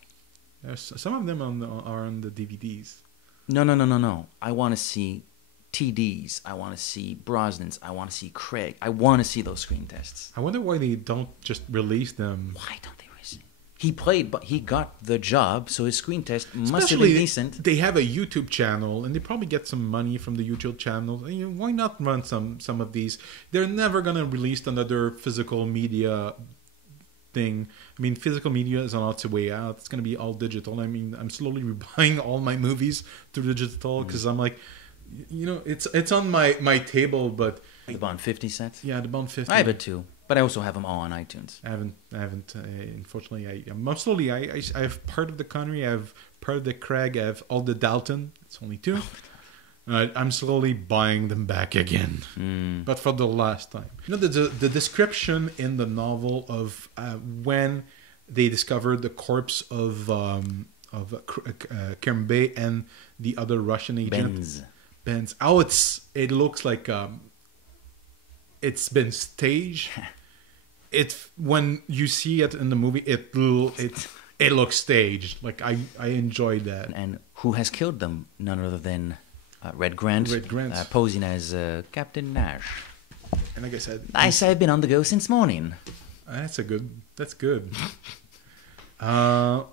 There's some of them are on the DVDs. No. I want to see TDs. I want to see Brosnans. I want to see Craig. I want to see those screen tests. I wonder why they don't just release them. Why don't they release it? He played, but he got the job, so his screen test must have been decent. They have a YouTube channel, and they probably get some money from the YouTube channel. Why not run some of these? They're never going to release another physical media thing. I mean, physical media is on its way out. It's going to be all digital. I mean, I'm slowly buying all my movies through digital because I'm like, it's on my table, but the Bond 50 sets. Yeah, the Bond 50. I have it too, but I also have them all on iTunes. I haven't. Unfortunately, I'm slowly. I have part of the Connery. I have part of the Craig. I have all the Dalton. It's only 2. I'm slowly buying them back again, but for the last time. The description in the novel of when they discovered the corpse of Kerim Bey and the other Russian agent, Benz. Oh, it looks like it's been staged. When you see it in the movie, it looks staged. Like I enjoyed that. And who has killed them? None other than Red Grant, posing as Captain Nash. And like I said, I've been on the go since morning. That's good.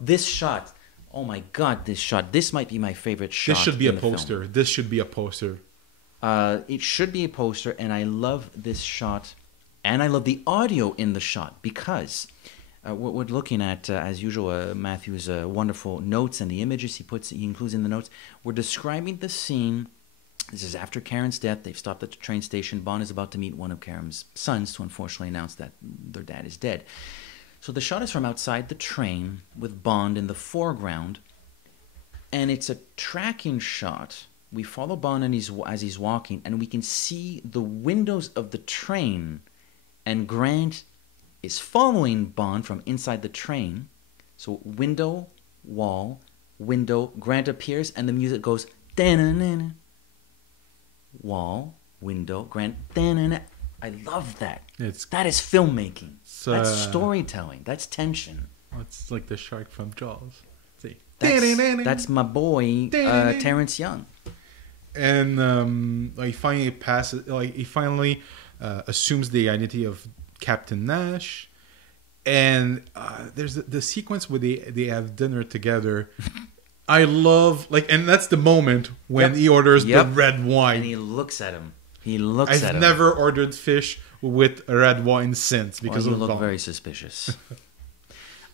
This shot, oh my God, this shot. This might be my favorite shot. This should be a poster. It should be a poster, and I love this shot, and I love the audio in the shot because what we're looking at, as usual, Matthew's wonderful notes and the images he includes in the notes. We're describing the scene. This is after Karen's death. They've stopped at the train station. Bond is about to meet one of Karen's sons to unfortunately announce that their dad is dead. So the shot is from outside the train with Bond in the foreground, and it's a tracking shot. We follow Bond as he's walking, and we can see the windows of the train, and Grant is following Bond from inside the train. So window, wall, window, Grant appears, and the music goes da-na-na-na. Wall, window, Grant, da-na-na. I love that. That is filmmaking. That's storytelling. That's tension. It's like the shark from Jaws. See, that's my boy Terrence Young. And he finally assumes the identity of Captain Nash, and there's the sequence where they have dinner together. I love and that's the moment when he orders the red wine, and he looks at him. I've never ordered fish with red wine since because you look very suspicious.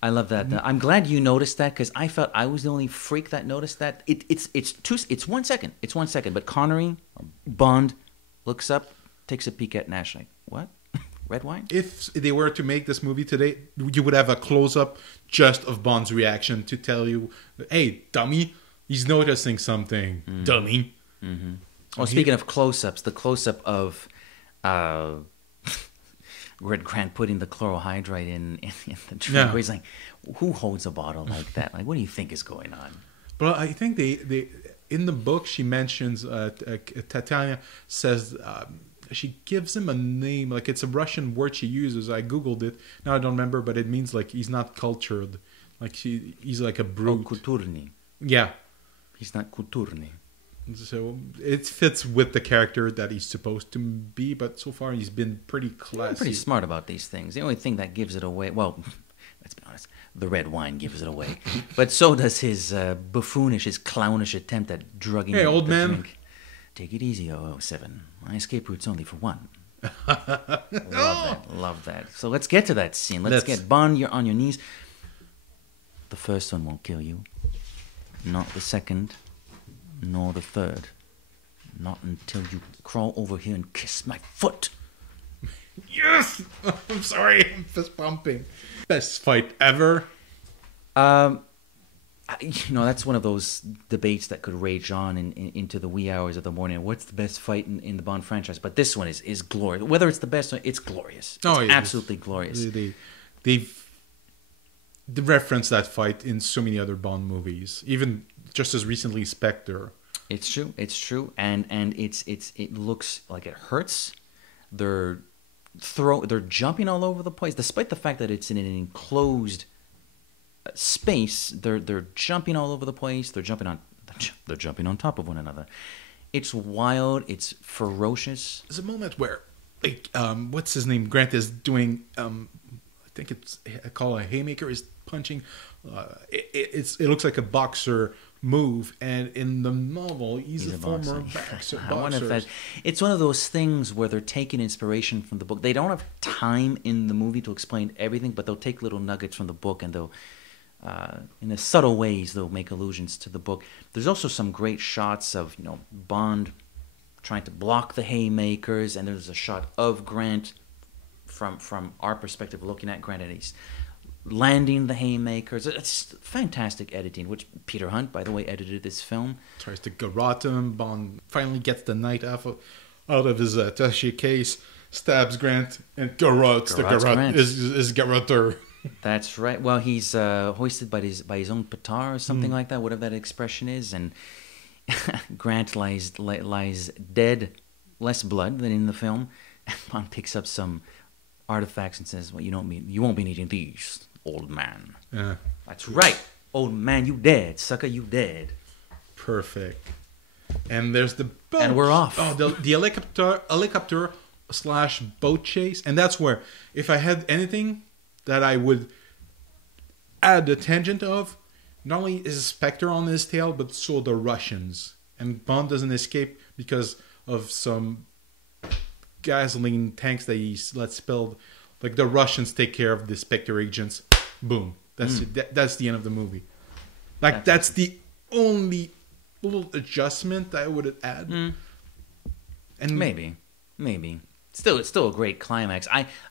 I love that. I'm glad you noticed that because I felt I was the only freak that noticed that. It's 1 second. It's 1 second. But Connery, Bond, looks up, takes a peek at Nash like, what? Red wine? If they were to make this movie today, you would have a close-up just of Bond's reaction to tell you, hey, dummy, he's noticing something, dummy. Mm-hmm. Well, speaking of close-ups, the close-up of Red Grant putting the chlorohydride in the drink, where he's like, who holds a bottle like that? Like, what do you think is going on? But I think they in the book, she mentions, Tatiana says, she gives him a name, like it's a Russian word she uses. I Googled it. Now I don't remember, but it means like he's not cultured. Like he's like a brute. Oh, kulturny. Yeah. He's not kulturny. So it fits with the character that he's supposed to be, but so far he's been pretty classy. I'm pretty smart about these things. The only thing that gives it away, well, let's be honest, the red wine gives it away. But so does his buffoonish, his clownish attempt at drugging Hey, old man. drink. Take it easy, 007. My escape route's only for one. Love that. So let's get to that scene. Let's get Bond, you're on your knees. The first one won't kill you. Not the second. Nor the third. Not until you crawl over here and kiss my foot. Yes! I'm sorry, I'm fist pumping. Best fight ever. That's one of those debates that could rage on into the wee hours of the morning. What's the best fight in the Bond franchise? But this one is glorious. Whether it's the best one, it's glorious. It's absolutely glorious. They've referenced that fight in so many other Bond movies. Even just as recently, Spectre. It's true. And it looks like it hurts. They're jumping all over the place, despite the fact that it's in an enclosed space. They're jumping all over the place. They're jumping on top of one another. It's wild. It's ferocious. There's a moment where, like, what's his name? Grant is doing. I think it's called a haymaker. Is punching. It looks like a boxer move, and in the novel, he's a former boxer. It's one of those things where they're taking inspiration from the book. They don't have time in the movie to explain everything, but they'll take little nuggets from the book, and they'll, in a subtle ways, they'll make allusions to the book. There's also some great shots of Bond trying to block the haymakers, and there's a shot of Grant from our perspective looking at Grant, and he's landing the haymakers. It's fantastic editing, which Peter Hunt, by the way, edited this film. Tries to garrote him. Bond finally gets the knife out of his attaché case, stabs Grant, and garrotes his garroter. That's right. Well, he's hoisted by his own petard or something like that, whatever that expression is, and Grant lies dead, less blood than in the film. And Bond picks up some artifacts and says, "Well, you won't be needing these, old man." Yeah. That's right, old man. You dead, sucker. You dead. Perfect. And there's the boat. And we're off. Oh, the helicopter / boat chase, and that's where, if I had anything that I would add the tangent of, not only is Spectre on his tail, but so the Russians. And Bond doesn't escape because of some gasoline tanks that he let spilled. Like, the Russians take care of the Spectre agents. Boom. That's the end of the movie. Like, that's the only little adjustment I would add. And maybe. It's still a great climax.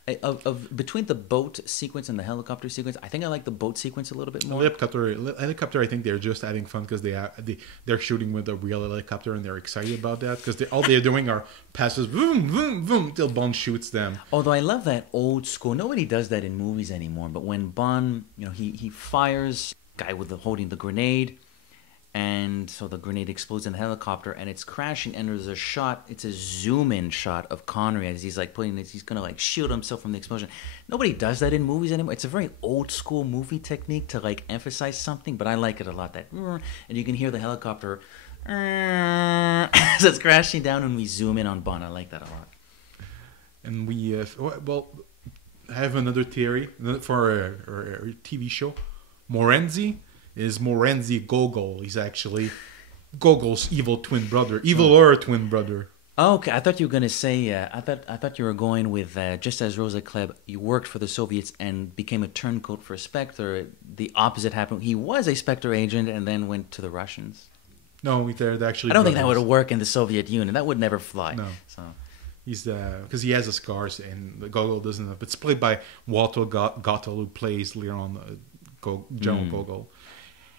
Between the boat sequence and the helicopter sequence, I think I like the boat sequence a little bit more. Helicopter, I think they're just adding fun because they're shooting with a real helicopter and they're excited about that because all they're doing are passes, boom, boom, boom, till Bond shoots them. Although I love that old school. Nobody does that in movies anymore. But when Bond, he fires guy holding the grenade. And so the grenade explodes in the helicopter, and it's crashing. And there's a shot; it's a zoom-in shot of Connery as he's like he's gonna like shield himself from the explosion. Nobody does that in movies anymore. It's a very old-school movie technique to like emphasize something, but I like it a lot. And you can hear the helicopter as it's crashing down when we zoom in on Bond. I like that a lot. And we I have another theory for a TV show. Morenzi is Morenzi Gogol. He's actually Gogol's evil twin brother. Twin brother. Oh, okay, I thought you were going to say, I thought you were going with, just as Rosa Klebb, you worked for the Soviets and became a turncoat for Spectre, the opposite happened. He was a Spectre agent and then went to the Russians. No, they're actually. I don't think that brothers. would work in the Soviet Union. That would never fly. No. So He's because he has the scars and the Gogol doesn't have. It's played by Walter Gottel, who plays later on General Gogol.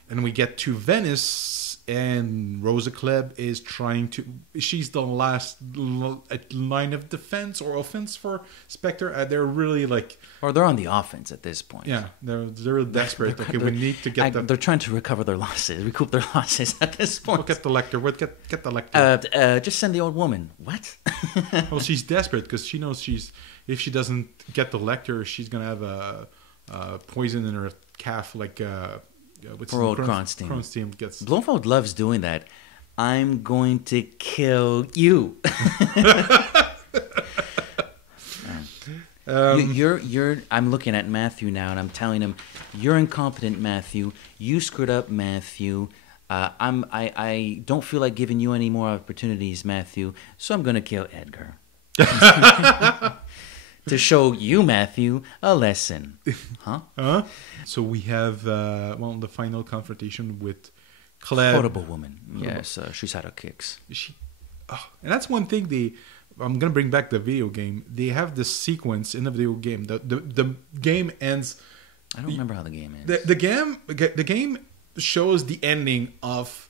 And we get to Venice, and Rosa Klebb is trying to. She's the last line of defense or offense for Spectre. They're really like. Or they're on the offense at this point. Yeah, they're desperate. Okay, we need to get They're trying to recover their losses, recoup their losses at this point. Look at the Lecter. Get the Lecter. Just send the old woman. What? Well, she's desperate because she knows if she doesn't get the Lecter, she's gonna have a poison in her calf, like Poor old Kronstein. Kronstein gets. Blofeld loves doing that. I'm going to kill you. I'm looking at Matthew now, and I'm telling him, "You're incompetent, Matthew. You screwed up, Matthew. I don't feel like giving you any more opportunities, Matthew. So I'm going to kill Edgar to show you, Matthew, a lesson." Huh? So we have the final confrontation with Klebb. Horrible woman. Yes, she's had her kicks. And that's one thing I'm gonna bring back the video game. They have this sequence in the video game. The game ends. I don't remember how the game ends. The game shows the ending of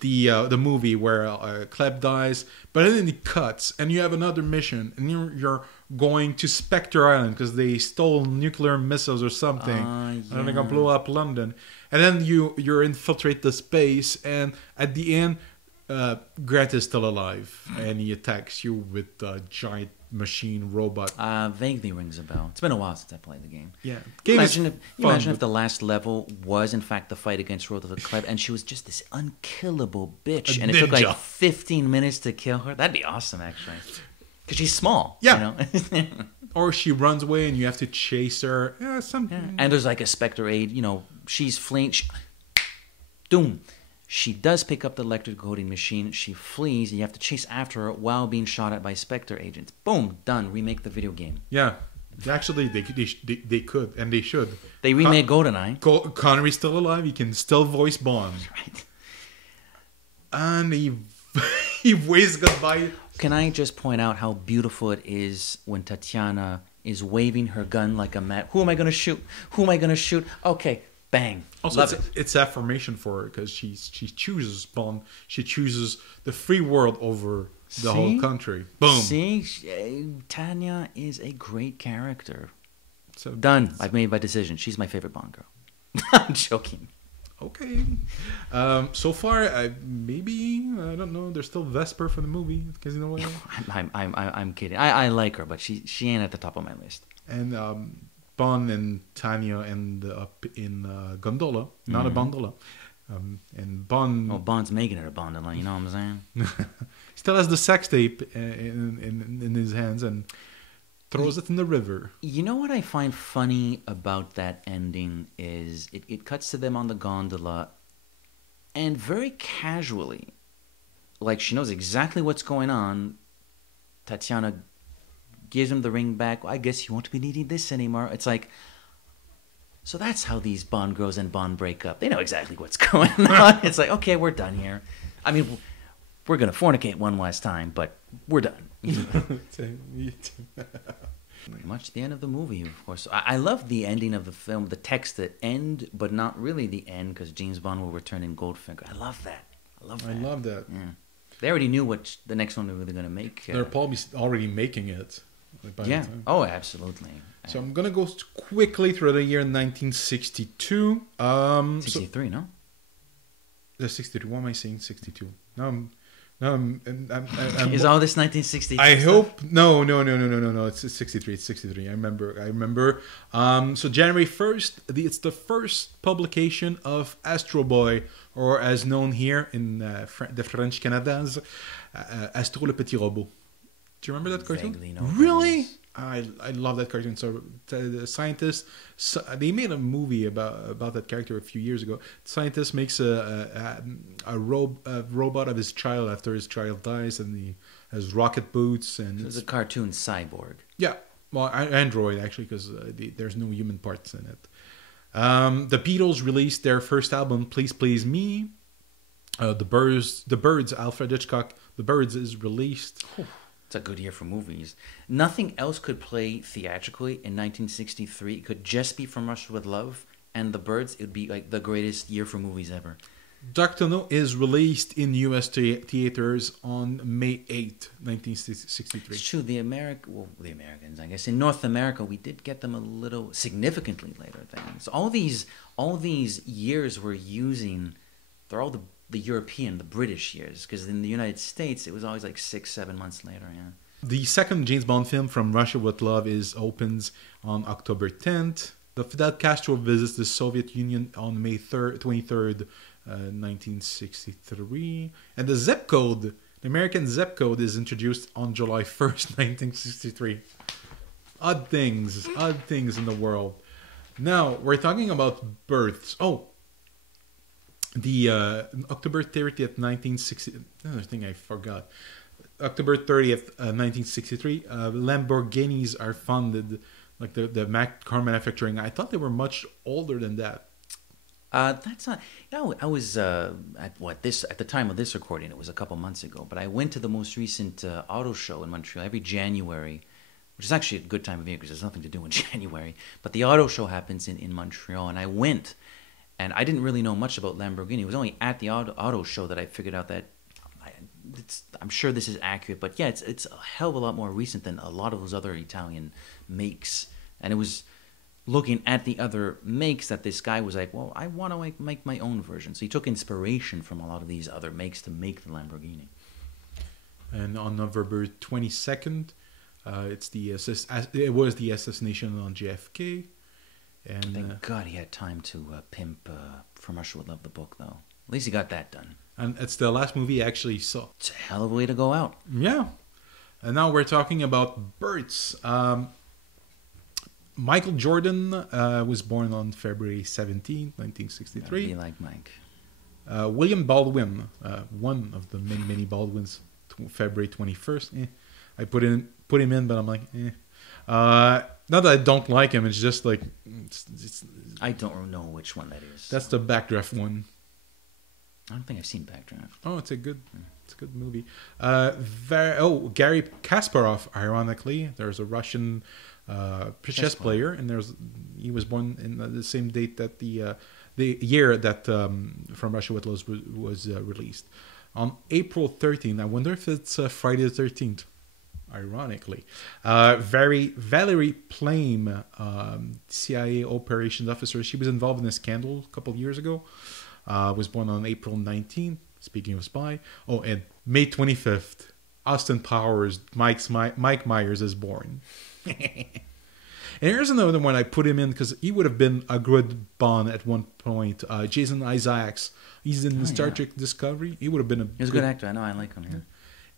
the movie where Klebb dies, but then it cuts, and you have another mission, and you're going to Spectre Island because they stole nuclear missiles or something, and they're gonna blow up London, and then you infiltrate the space, and at the end, Grant is still alive, and he attacks you with a giant machine robot. Vaguely rings a bell. It's been a while since I played the game. Yeah. Imagine if the last level was in fact the fight against Rosa Klebb, and she was just this unkillable bitch, and it took like 15 minutes to kill her. That'd be awesome, actually, because she's small. Yeah. You know? Or she runs away, and you have to chase her. Yeah, something. And there's like a Spectre aide. You know, she's fleeing. Doom. She does pick up the electric coding machine. She flees, and you have to chase after her while being shot at by Spectre agents. Boom, done. Remake the video game. Yeah, actually, they could, and they should. They remade GoldenEye. Connery's still alive. He can still voice Bond. Right. And he waves goodbye. Can I just point out how beautiful it is when Tatiana is waving her gun like a mat? Who am I going to shoot? Who am I going to shoot? Okay. Bang. Also, it's affirmation for her because she chooses Bond. She chooses the free world over the whole country. Boom. See, Tanya is a great character. So done. I've made my decision. She's my favorite Bond girl. I'm joking. Okay. So far, I don't know. There's still Vesper for the movie. Casino Royale. I'm kidding. I like her, but she ain't at the top of my list. And Bond and Tanya end up in gondola, not a gondola. And Bond... Oh, Bond's making it a gondola, you know what I'm saying? Still has the sex tape in his hands and throws it in the river. You know what I find funny about that ending is it cuts to them on the gondola, and very casually, like she knows exactly what's going on, Tatiana gives him the ring back. I guess you won't be needing this anymore. It's like, so that's how these Bond girls and Bond break up. They know exactly what's going on. It's like, okay, we're done here. I mean, we're going to fornicate one last time, but we're done. Pretty much the end of the movie, of course. I love the ending of the film, the text that end, but not really the end, because James Bond will return in Goldfinger. I love that. I love that. Yeah. They already knew what the next one they were going to make. They're probably already making it. Yeah. Oh, absolutely. So I'm gonna go quickly through the year 1962. 63, no? The 63. Why am I saying 62? I'm Is all this 1963? I hope no. It's 63. It's 63. I remember. So January 1st, it's the first publication of Astro Boy, or as known here in the French Canadians, Astro le Petit Robot. Do you remember that cartoon? Really? I love that cartoon. So the scientist, they made a movie about that character a few years ago. The scientist makes a robot of his child after his child dies, and he has rocket boots. And so it's a cartoon cyborg. Yeah, well, android actually, because there's no human parts in it. The Beatles released their first album, Please Please Me. The Birds, Alfred Hitchcock, The Birds is released. It's a good year for movies. Nothing else could play theatrically in 1963. It could just be From Russia with Love and The Birds. It would be like the greatest year for movies ever. Dr. No is released in U.S. theaters on May 8th, 1963. It's true. The Americans, I guess, in North America, we did get them a little significantly later than. So all these years we're using, they're all the European, the British years, because in the United States, it was always like 6-7 months later, yeah. The second James Bond film, From Russia with Love, opens on October 10th. Fidel Castro visits the Soviet Union on May 23rd, 1963. And the zip code, the American zip code, is introduced on July 1st, 1963. Odd things in the world. Now, we're talking about births. Oh, the October 30th, 1960. Another thing I forgot. October 30th, 1963. Lamborghinis are funded, like the car manufacturing. I thought they were much older than that. That's not. I was at the time of this recording. It was a couple months ago. But I went to the most recent auto show in Montreal every January, which is actually a good time of year because there's nothing to do in January. But the auto show happens in Montreal, and I went. And I didn't really know much about Lamborghini. It was only at the auto show that I figured out that I'm sure this is accurate. But yeah, it's a hell of a lot more recent than a lot of those other Italian makes. And it was looking at the other makes that this guy was like, well, I want to make my own version. So he took inspiration from a lot of these other makes to make the Lamborghini. And on November 22nd, it was the assassination on JFK. And thank God he had time to pimp From Russia with Love, the book, though. At least he got that done. And it's the last movie I actually saw. It's a hell of a way to go out. Yeah. And now we're talking about births. Michael Jordan was born on February 17, 1963. Be like Mike. William Baldwin, one of the many Baldwins, February 21st. I put him in, but I'm like, not that I don't like him, it's just like... I don't know which one that is. That's the Backdraft one. I don't think I've seen Backdraft. Oh, it's a good movie. Garry Kasparov, ironically. There's a Russian chess player, and he was born in the same date that the year that From Russia with Love was released. On April 13th, I wonder if it's Friday the 13th. Ironically, Valerie Plame, CIA operations officer, she was involved in a scandal a couple of years ago. Was born on April 19th. Speaking of spy, and May 25th, Austin Powers, Mike Myers is born. And here's another one I put him in because he would have been a good Bond at one point. Jason Isaacs, he's in Star Trek Discovery. He would have been He's a good actor. I know. I like him. Yeah.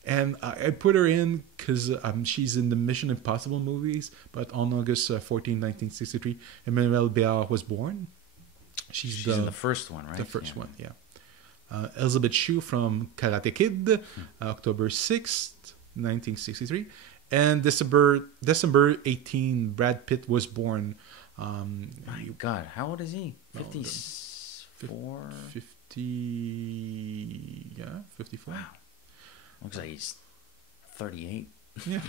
And I put her in because she's in the Mission Impossible movies. But on August 14, 1963, Emmanuelle Béard was born. She's in the first one, right? The first one, yeah. Elizabeth Shue from Karate Kid, October 6th, 1963. And December 18, Brad Pitt was born. My God, how old is he? 54? 54. Wow. Looks like he's 38. Yeah.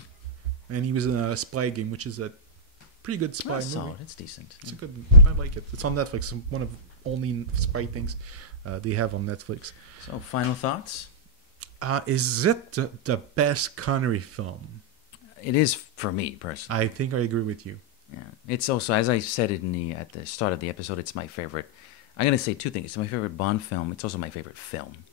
And he was in a Spy Game, which is a pretty good spy movie. Solid. It's decent. It's a good. I like it. It's on Netflix. One of only spy things they have on Netflix. So, final thoughts? Is it the best Connery film? It is for me personally. I think I agree with you. Yeah. It's also, as I said at the start of the episode, it's my favorite. I'm gonna say two things. It's my favorite Bond film. It's also my favorite film.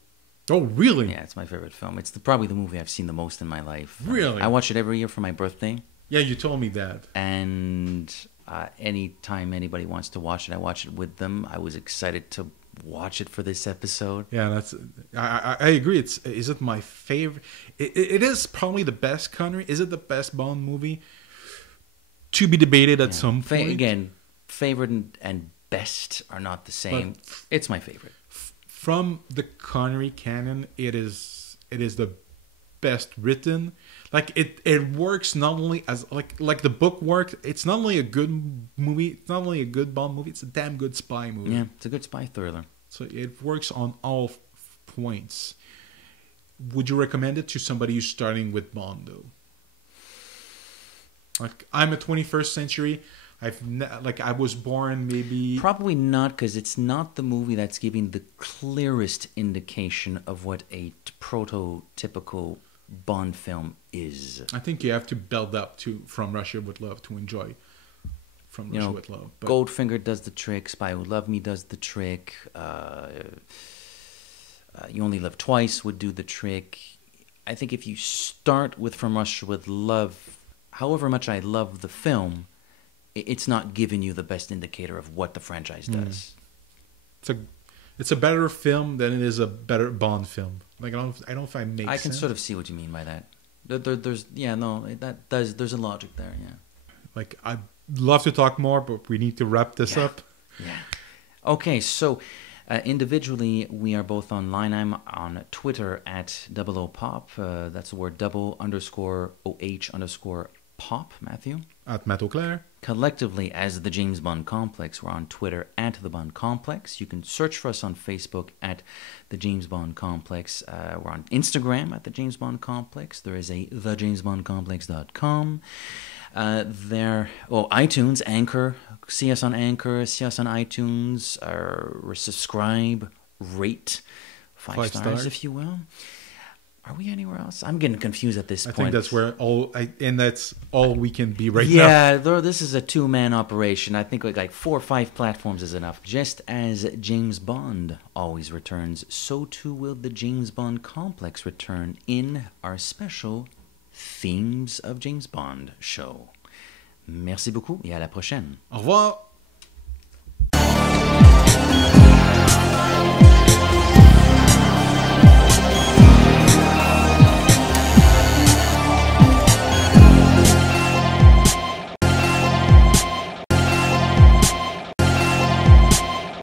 Oh, really? Yeah, it's my favorite film. It's probably the movie I've seen the most in my life. Really? I watch it every year for my birthday. Yeah, you told me that. And anytime anybody wants to watch it, I watch it with them. I was excited to watch it for this episode. Yeah, I agree. Is it my favorite? It is probably the best Connery. Is it the best Bond movie? To be debated at some point. Again, favorite and best are not the same. It's my favorite. From the Connery canon, it is the best written. Like it works not only as like the book works. It's not only a good movie. It's not only a good Bond movie. It's a damn good spy movie. Yeah, it's a good spy thriller. So it works on all points. Would you recommend it to somebody who's starting with Bond, though? Like, I'm a 21st century. I was born maybe... Probably not, because it's not the movie that's giving the clearest indication of what a prototypical Bond film is. I think you have to build up to From Russia with Love to enjoy From Russia with Love. But Goldfinger does the trick. Spy Who Loved Me does the trick. You Only Live Twice would do the trick. I think if you start with From Russia with Love, however much I love the film, it's not giving you the best indicator of what the franchise does. It's a better film than it is a better Bond film. Like, I don't find it makes sense. I can sort of see what you mean by that. There's a logic there, yeah. Like, I'd love to talk more, but we need to wrap this up. Yeah. Okay, so individually, we are both online. I'm on Twitter at @00pop. That's the word _OH_pop, Matthew. At Matt Auclair. Collectively, as the James Bond Complex, we're on Twitter at The Bond Complex. You can search for us on Facebook at The James Bond Complex. We're on Instagram at The James Bond Complex. There is a thejamesbondcomplex.com. iTunes, Anchor. See us on Anchor, see us on iTunes, subscribe, rate, 5 stars, if you will. Are we anywhere else? I'm getting confused at this point. I think that's where that's all we can be right now. Yeah, this is a two-man operation. I think like 4 or 5 platforms is enough. Just as James Bond always returns, so too will the James Bond Complex return in our special Themes of James Bond show. Merci beaucoup et à la prochaine. Au revoir.